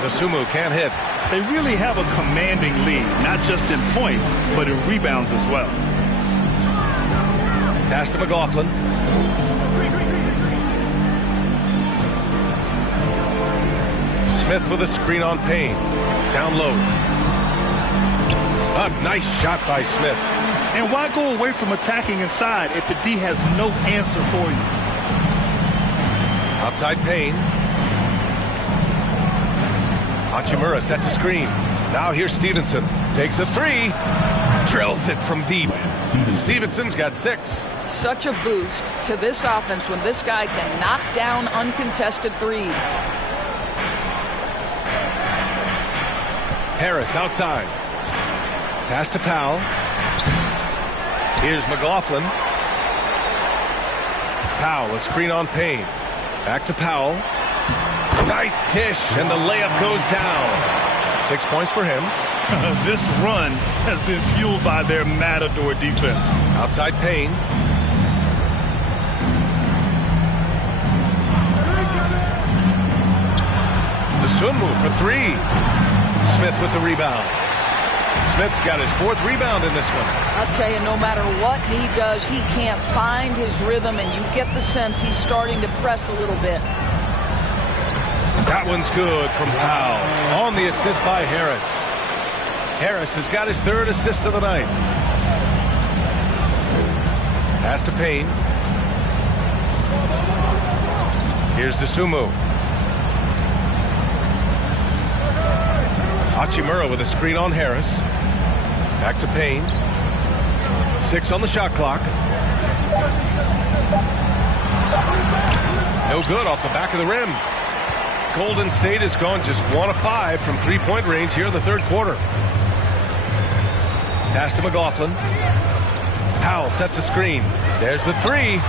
The Sumu can't hit. They really have a commanding lead, not just in points, but in rebounds as well. Pass to McLaughlin. Smith with a screen on Payne. Down low. A nice shot by Smith. And why go away from attacking inside if the D has no answer for you? Outside Payne. Hachimura sets a screen. Now here's Stevenson. Takes a 3. Drills it from deep. Stevenson's got 6. Such a boost to this offense when this guy can knock down uncontested threes. Harris outside. Pass to Powell. Here's McLaughlin. Powell, a screen on Payne. Back to Powell. Nice dish, and the layup goes down. 6 points for him. This run has been fueled by their Matador defense. Outside Payne. The swim move for 3. Smith with the rebound. Smith's got his 4th rebound in this one. I'll tell you, no matter what he does, he can't find his rhythm, and you get the sense he's starting to press a little bit. That one's good from Powell. On the assist by Harris. Harris has got his 3rd assist of the night. Pass to Payne. Here's Dosunmu. Hachimura with a screen on Harris. Back to Payne. 6 on the shot clock. No good off the back of the rim. Golden State has gone just 1 of 5 from 3-point range here in the 3rd quarter. Pass to McLaughlin. Powell sets a screen. There's the 3.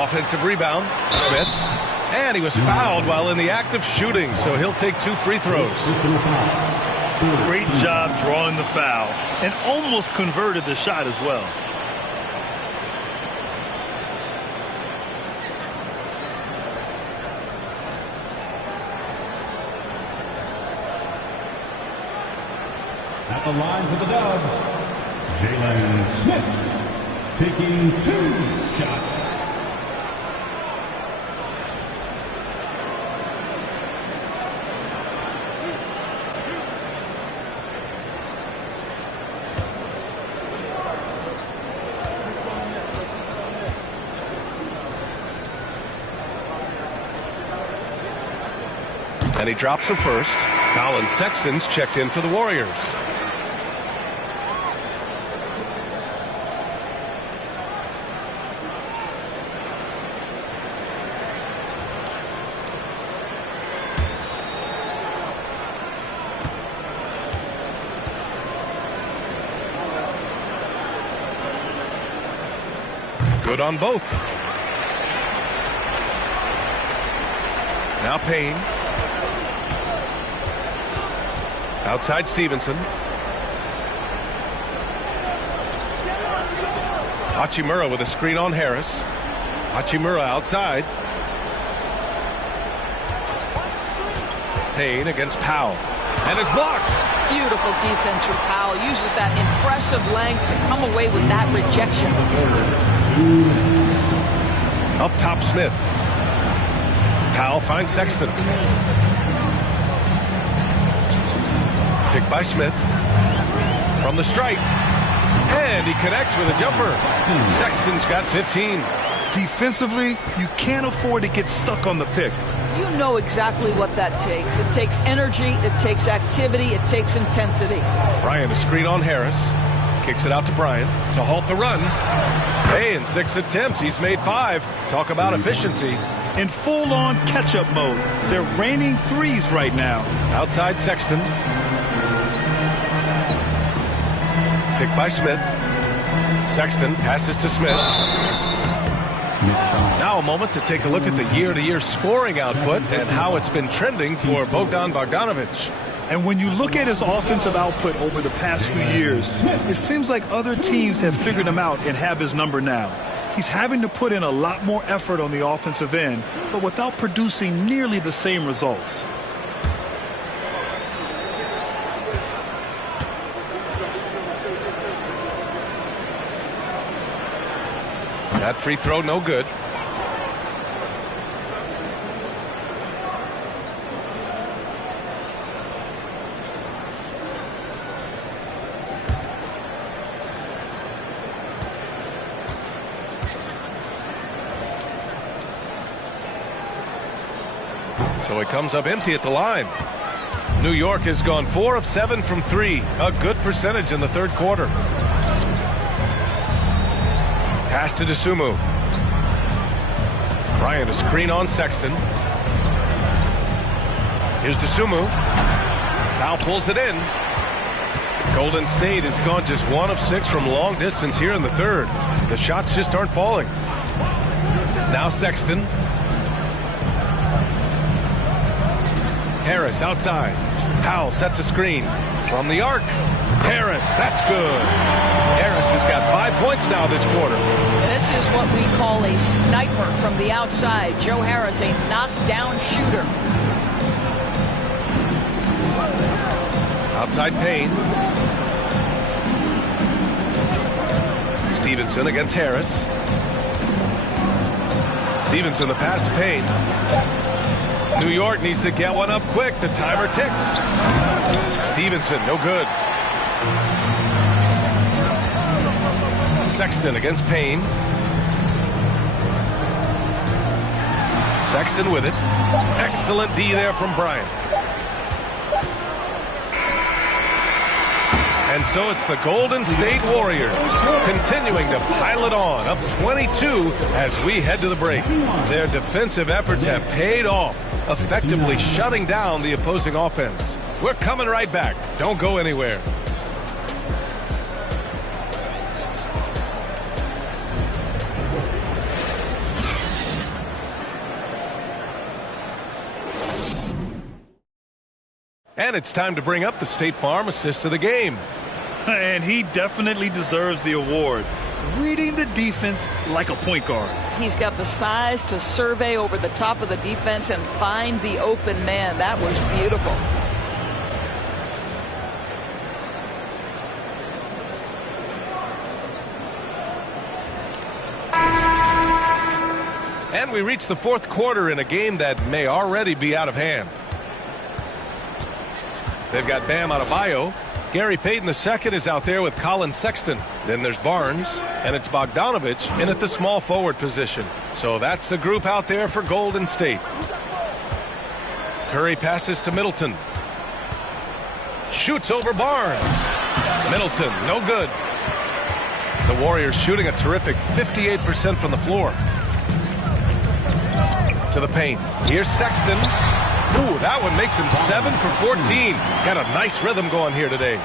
Offensive rebound. Smith. And he was fouled while in the act of shooting, so he'll take 2 free throws. Great job drawing the foul and almost converted the shot as well. At the line for the Dubs, Jalen Smith taking 2 shots. And he drops the first. Colin Sexton's checked in for the Warriors. Good on both. Now Payne. Outside Stevenson. Hachimura with a screen on Harris. Hachimura outside. Payne against Powell. And is blocked. Beautiful defense from Powell. Uses that impressive length to come away with that rejection. Up top Smith. Powell finds Sexton. Picked by Smith. From the stripe. And he connects with a jumper. Sexton's got 15. Defensively, you can't afford to get stuck on the pick. You know exactly what that takes. It takes energy, it takes activity, it takes intensity. Bryant, a screen on Harris. Kicks it out to Bryant to halt the run. Hey, in 6 attempts, he's made 5. Talk about efficiency. in full-on catch-up mode. They're raining threes right now. Outside Sexton. Picked by Smith. Sexton passes to Smith. Now a moment to take a look at the year-to-year scoring output and how it's been trending for Bogdan Bogdanovic. And when you look at his offensive output over the past few years, it seems like other teams have figured him out and have his number now. He's having to put in a lot more effort on the offensive end, but without producing nearly the same results. That free throw, no good. So it comes up empty at the line. New York has gone 4 of 7 from 3. A good percentage in the third quarter. Pass to DeSumo. Trying to screen on Sexton. Here's DeSumo. Now pulls it in. Golden State has gone just 1 of 6 from long distance here in the third. The shots just aren't falling. Now Sexton. Harris outside. Powell sets a screen from the arc. Harris, that's good. Harris has got 5 points now this quarter. This is what we call a sniper from the outside. Joe Harris, a knockdown shooter. Outside Payne. Stevenson against Harris. Stevenson, the pass to Payne. New York needs to get one up quick. The timer ticks. Stevenson, no good. Sexton against Payne. Sexton with it. Excellent D there from Bryant. And so it's the Golden State Warriors continuing to pile it on, up 22 as we head to the break. Their defensive efforts have paid off, effectively shutting down the opposing offense. We're coming right back. Don't go anywhere. And it's time to bring up the State Farm assist of the game. And he definitely deserves the award. Reading the defense like a point guard. He's got the size to survey over the top of the defense and find the open man. That was beautiful. And we reach the fourth quarter in a game that may already be out of hand. They've got Bam Adebayo. Gary Payton II is out there with Colin Sexton. Then there's Barnes, and it's Bogdanovic in at the small forward position. So that's the group out there for Golden State. Curry passes to Middleton. Shoots over Barnes. Middleton, no good. The Warriors shooting a terrific 58% from the floor. To the paint. Here's Sexton. Ooh, that one makes him 7 for 14. Got a nice rhythm going here today.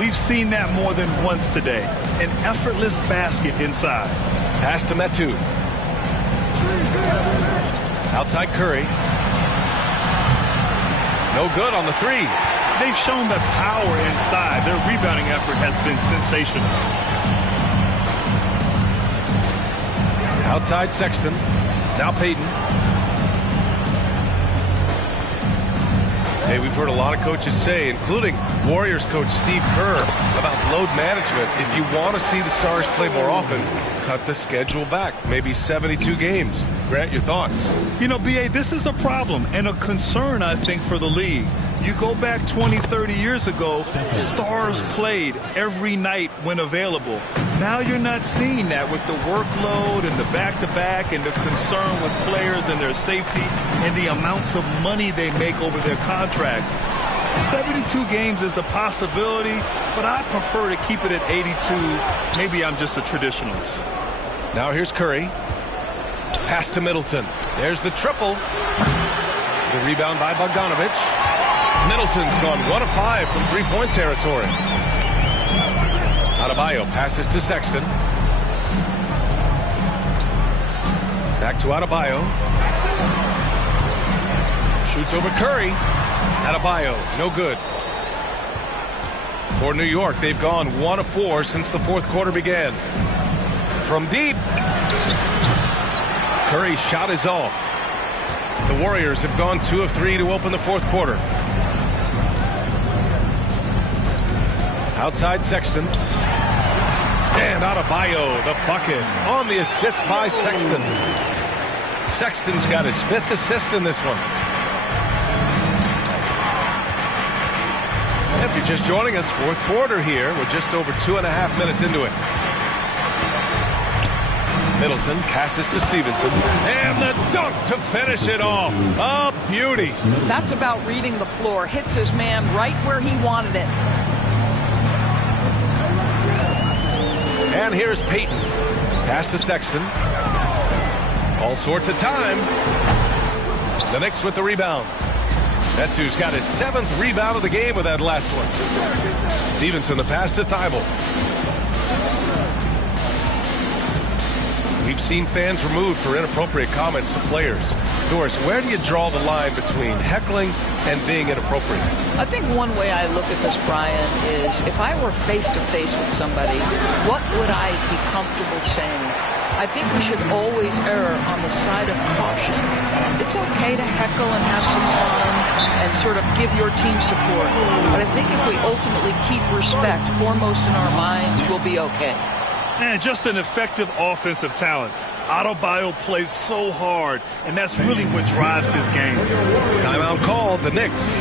We've seen that more than once today. An effortless basket inside. Pass to Metu. Outside Curry. No good on the three. They've shown that power inside. Their rebounding effort has been sensational. Outside Sexton. Now Payton. Hey, we've heard a lot of coaches say, including Warriors coach Steve Kerr, about load management. If you want to see the Stars play more often, cut the schedule back. Maybe 72 games. Grant, your thoughts? You know, B.A., this is a problem and a concern, I think, for the league. You go back 20, 30 years ago, Stars played every night when available. Now you're not seeing that with the workload and the back-to-back and the concern with players and their safety and the amounts of money they make over their contracts. 72 games is a possibility, but I prefer to keep it at 82. Maybe I'm just a traditionalist. Now here's Curry. Pass to Middleton. There's the triple. The rebound by Bogdanovich. Middleton's gone 1 of 5 from three-point territory. Adebayo passes to Sexton. Back to Adebayo. Shoots over Curry. Adebayo, no good. For New York, they've gone 1 of 4 since the fourth quarter began. From deep. Curry's shot is off. The Warriors have gone 2 of 3 to open the fourth quarter. Outside Sexton. And Adebayo, the bucket, on the assist by Sexton. Sexton's got his 5th assist in this one. If you're just joining us, fourth quarter here. We're just over 2.5 minutes into it. Middleton passes to Stevenson. And the dunk to finish it off. A beauty. That's about reading the floor. Hits his man right where he wanted it. And here's Payton. Pass to Sexton. All sorts of time. The Knicks with the rebound. Metu's got his 7th rebound of the game with that last one. Stevenson, the pass to Thibault. We've seen fans removed for inappropriate comments to players. Doris, where do you draw the line between heckling and being inappropriate? I think one way I look at this, Brian, is if I were face-to-face with somebody, what would I be comfortable saying? I think we should always err on the side of caution. It's okay to heckle and have some fun and sort of give your team support. But I think if we ultimately keep respect foremost in our minds, we'll be okay. And just an effective offensive talent. Adebayo plays so hard, and that's really what drives his game. Timeout called, the Knicks.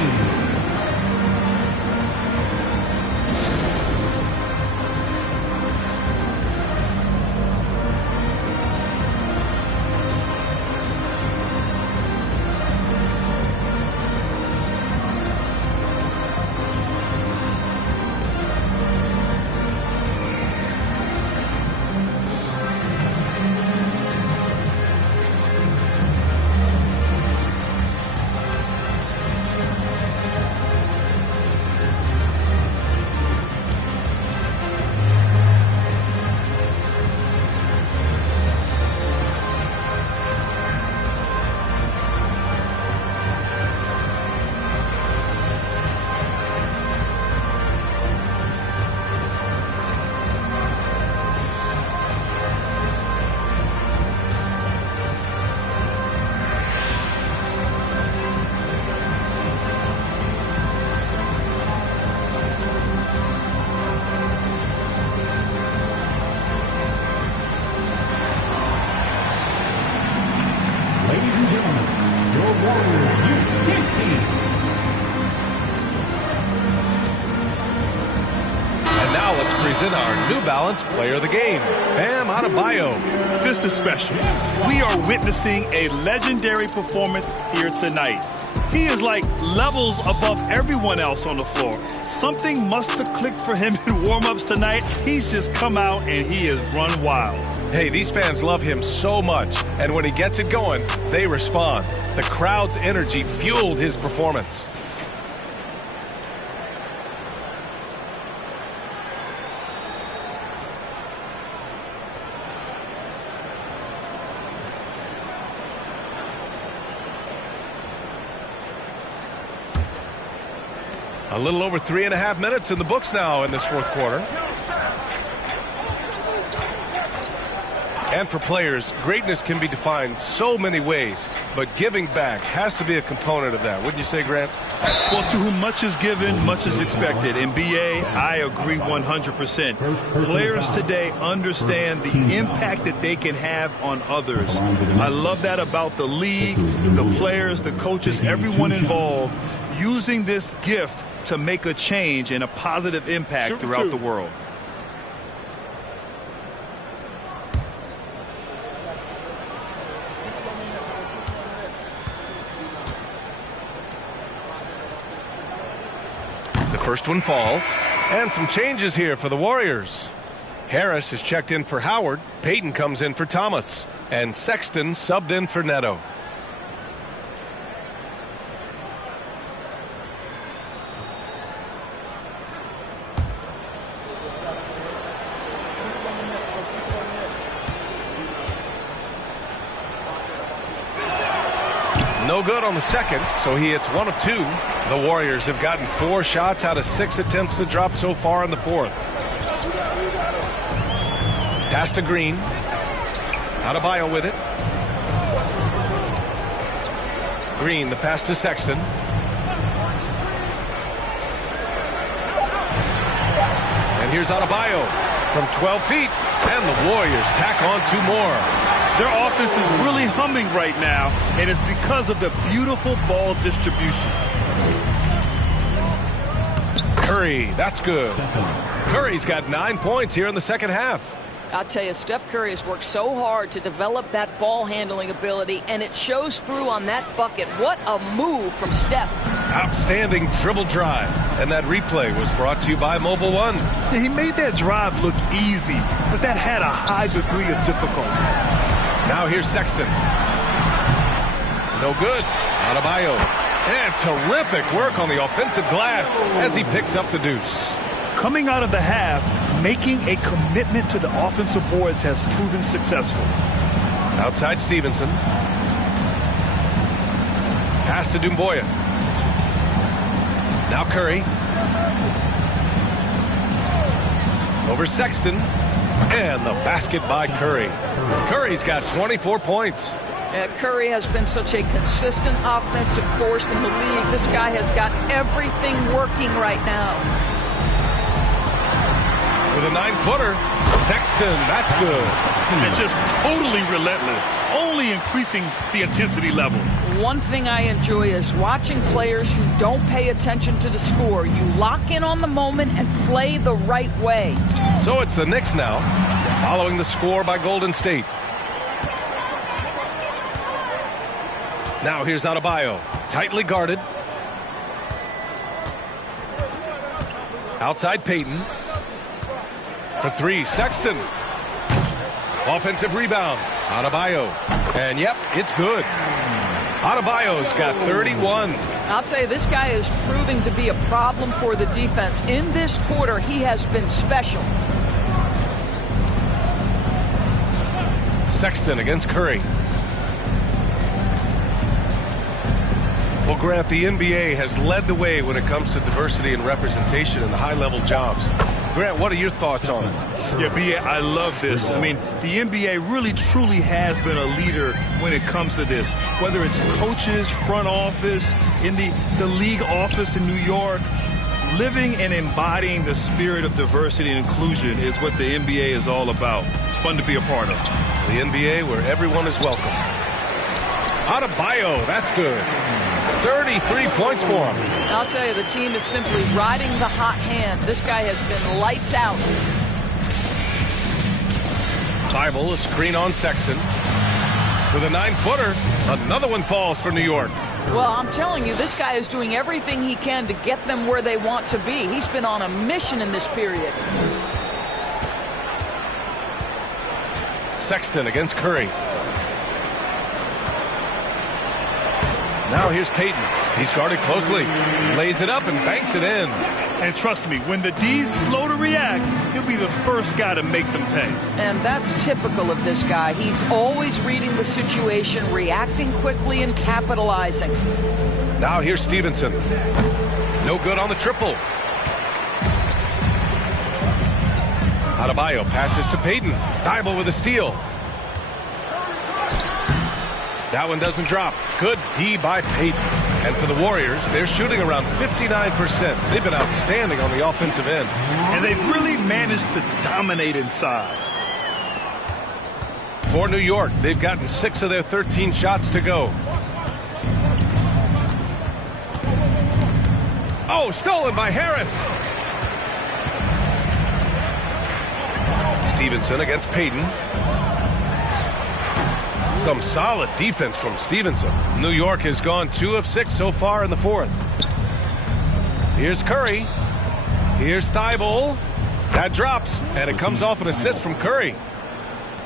Our New Balance player of the game, Bam Adebayo. This is special. We are witnessing a legendary performance here tonight. He is like levels above everyone else on the floor. Something must have clicked for him in warm-ups tonight. He's just come out and he has run wild. Hey, these fans love him so much, and when he gets it going, they respond. The crowd's energy fueled his performance. A little over 3.5 minutes in the books now in this fourth quarter. And for players, greatness can be defined so many ways, but giving back has to be a component of that. Wouldn't you say, Grant? Well, to whom much is given, much is expected. In BA, I agree 100%. Players today understand the impact that they can have on others. I love that about the league, the players, the coaches, everyone involved, using this gift to make a change and a positive impact throughout the world. The first one falls, and some changes here for the Warriors. Harris is checked in for Howard. Payton comes in for Thomas. And Sexton subbed in for Neto. No good on the second, so he hits 1 of 2. The Warriors have gotten 4 shots out of 6 attempts to drop so far in the fourth. Pass to Green. Adebayo with it. Green, the pass to Sexton. And here's Adebayo from 12 feet. And the Warriors tack on 2 more. Their offense is really humming right now, and it's because of the beautiful ball distribution. Curry, that's good. Curry's got 9 points here in the second half. I'll tell you, Steph Curry has worked so hard to develop that ball handling ability, and it shows through on that bucket. What a move from Steph. Outstanding dribble drive. And that replay was brought to you by Mobile One. Yeah, he made that drive look easy, but that had a high degree of difficulty. Now here's Sexton. No good. Adebayo. And terrific work on the offensive glass as he picks up the deuce. Coming out of the half, making a commitment to the offensive boards has proven successful. Outside Stevenson. Pass to Doumbouya. Now Curry. Over Sexton. And the basket by Curry. Curry's got 24 points. Curry has been such a consistent offensive force in the league. This guy has got everything working right now. With a 9-footer, Sexton, that's good. And just totally relentless, only increasing the intensity level. One thing I enjoy is watching players who don't pay attention to the score. You lock in on the moment and play the right way. So it's the Knicks now, following the score by Golden State. Now here's Adebayo, tightly guarded. Outside Payton. For 3, Sexton. Offensive rebound. Adebayo. And yep, it's good. Adebayo's got 31. I'll tell you, this guy is proving to be a problem for the defense. In this quarter, he has been special. Sexton against Curry. Well, Grant, the NBA has led the way when it comes to diversity and representation in the high-level jobs. Grant, what are your thoughts on it? Yeah, B.A., I love this. I mean, the NBA really, truly has been a leader when it comes to this. Whether it's coaches, front office, in the league office in New York, living and embodying the spirit of diversity and inclusion is what the NBA is all about. It's fun to be a part of. The NBA where everyone is welcome. Adebayo, that's good. 33 points for him. I'll tell you, the team is simply riding the hot hand. This guy has been lights out. Thibault, a screen on Sexton. With a 9-footer, another one falls for New York. Well, I'm telling you, this guy is doing everything he can to get them where they want to be. He's been on a mission in this period. Sexton against Curry. Now here's Payton. He's guarded closely. Lays it up and banks it in. And trust me, when the D's slow to react, he'll be the first guy to make them pay. And that's typical of this guy. He's always reading the situation, reacting quickly, and capitalizing. Now here's Stevenson. No good on the triple. Adebayo passes to Payton. Thibault with a steal. That one doesn't drop. Good D by Payton. And for the Warriors, they're shooting around 59%. They've been outstanding on the offensive end. And they've really managed to dominate inside. For New York, they've gotten 6 of their 13 shots to go. Oh, stolen by Harris. Stevenson against Payton. Some solid defense from Stevenson. New York has gone 2 of 6 so far in the fourth. Here's Curry. Here's Thibault. That drops, and it comes off an assist from Curry.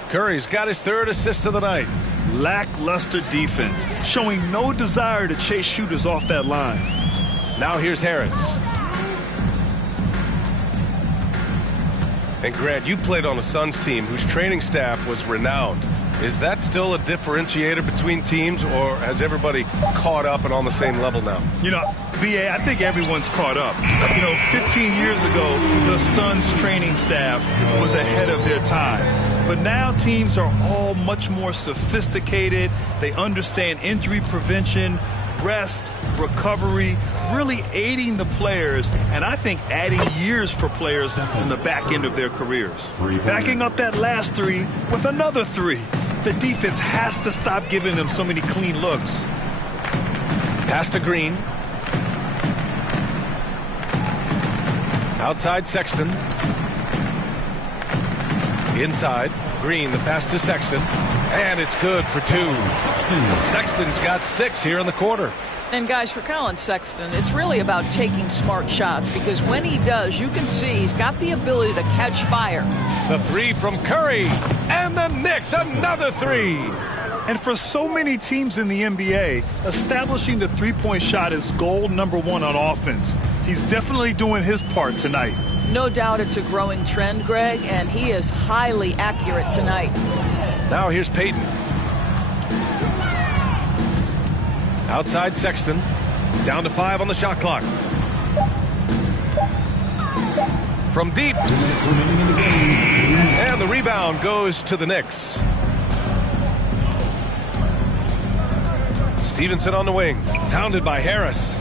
Curry's got his third assist of the night. Lackluster defense, showing no desire to chase shooters off that line. Now here's Harris. And Grant, you played on a Suns team whose training staff was renowned. Is that still a differentiator between teams, or has everybody caught up and on the same level now? You know, B.A., I think everyone's caught up. 15 years ago, the Suns training staff was ahead of their time. But now teams are all much more sophisticated. They understand injury prevention, rest, recovery, really aiding the players, and I think adding years for players in the back end of their careers. Backing up that last three with another three. The defense has to stop giving them so many clean looks. Pass to Green. Outside Sexton. Inside. Green, the pass to Sexton. And it's good for two. Sexton's got 6 here in the quarter. And guys, for Colin Sexton, it's really about taking smart shots, because when he does, you can see he's got the ability to catch fire. The three from Curry. And the Knicks, another three. And for so many teams in the NBA, establishing the three-point shot is goal number 1 on offense. He's definitely doing his part tonight. No doubt it's a growing trend, Greg, and he is highly accurate tonight. Now here's Payton. Outside Sexton. Down to 5 on the shot clock. From deep. And the rebound goes to the Knicks. Stevenson on the wing. Pounded by Harris.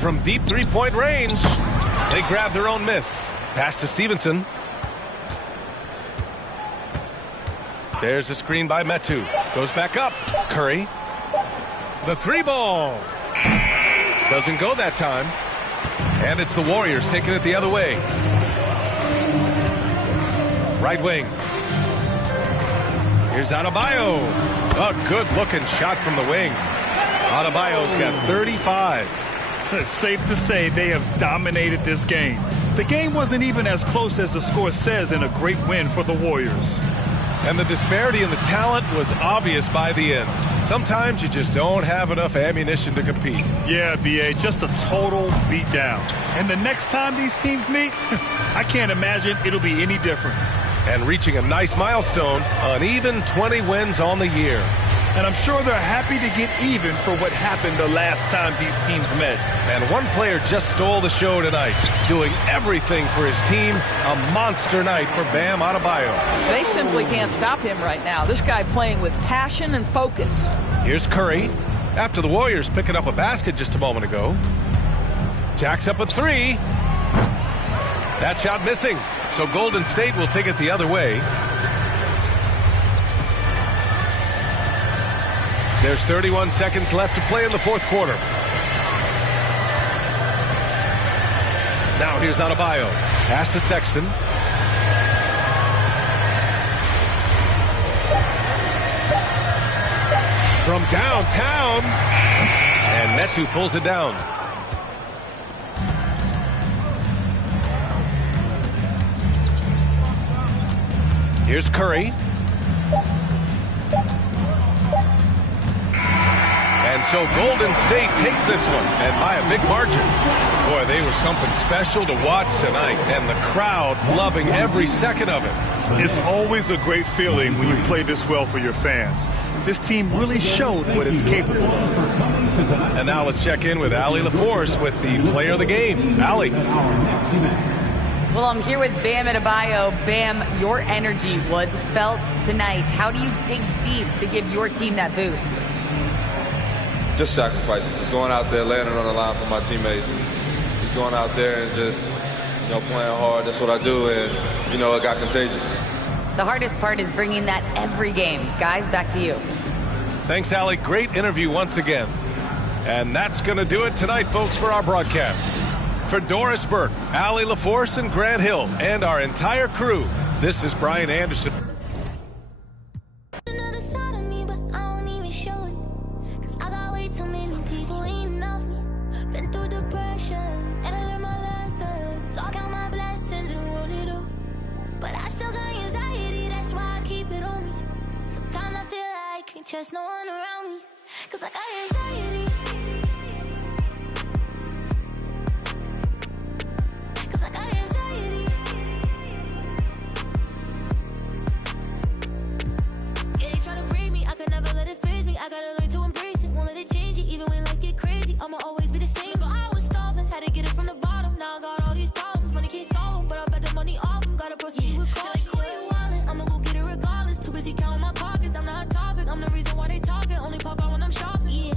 From deep three-point range. They grab their own miss. Pass to Stevenson. There's a screen by Metu. Goes back up. Curry. The three ball. Doesn't go that time. And it's the Warriors taking it the other way. Right wing. Here's Adebayo. A good-looking shot from the wing. Adebayo's got 35. It's safe to say they have dominated this game. The game wasn't even as close as the score says in a great win for the Warriors. And the disparity in the talent was obvious by the end. Sometimes you just don't have enough ammunition to compete. Yeah, B.A., just a total beatdown. And the next time these teams meet, I can't imagine it'll be any different. And reaching a nice milestone, an even 20 wins on the year. And I'm sure they're happy to get even for what happened the last time these teams met. And one player just stole the show tonight, doing everything for his team. A monster night for Bam Adebayo. They simply can't stop him right now. This guy playing with passion and focus. Here's Curry. After the Warriors picking up a basket just a moment ago. Jacks up a three. That shot missing. So Golden State will take it the other way. There's 31 seconds left to play in the fourth quarter. Now here's Adebayo. Pass to Sexton. From downtown. And Metu pulls it down. Here's Curry. And so Golden State takes this one, and by a big margin. Boy, they were something special to watch tonight, and the crowd loving every second of it. It's always a great feeling when you play this well for your fans. This team really showed what it's capable of. And now let's check in with Allie LaForce with the player of the game. Allie. Well, I'm here with Bam Adebayo. Bam, your energy was felt tonight. How do you dig deep to give your team that boost? Just sacrificing, just going out there, laying it on the line for my teammates, and just going out there and just, playing hard. That's what I do, and, it got contagious. The hardest part is bringing that every game. Guys, back to you. Thanks, Allie. Great interview once again. And that's going to do it tonight, folks, for our broadcast. For Doris Burke, Allie LaForce, and Grant Hill, and our entire crew, this is Brian Anderson. Been through the pressure, and I learned my lesson. So I count my can't trust no one around me. Cause I got anxiety. Cause I got anxiety. Yeah, they try to break me, I could never let it phase me. I gotta learn to embrace it, won't let it change it. Even when life get crazy, I'ma always be the same. But I was starving, had to get it from the bottom. Now I got all these problems, money can't solve them. But I bet the money off them, gotta proceed with caution. Like, who you wildin'? I'ma go get it regardless. Too busy counting my pockets, I'm not a topic. I'm the reason why they talking, only pop out when I'm shopping. Yeah,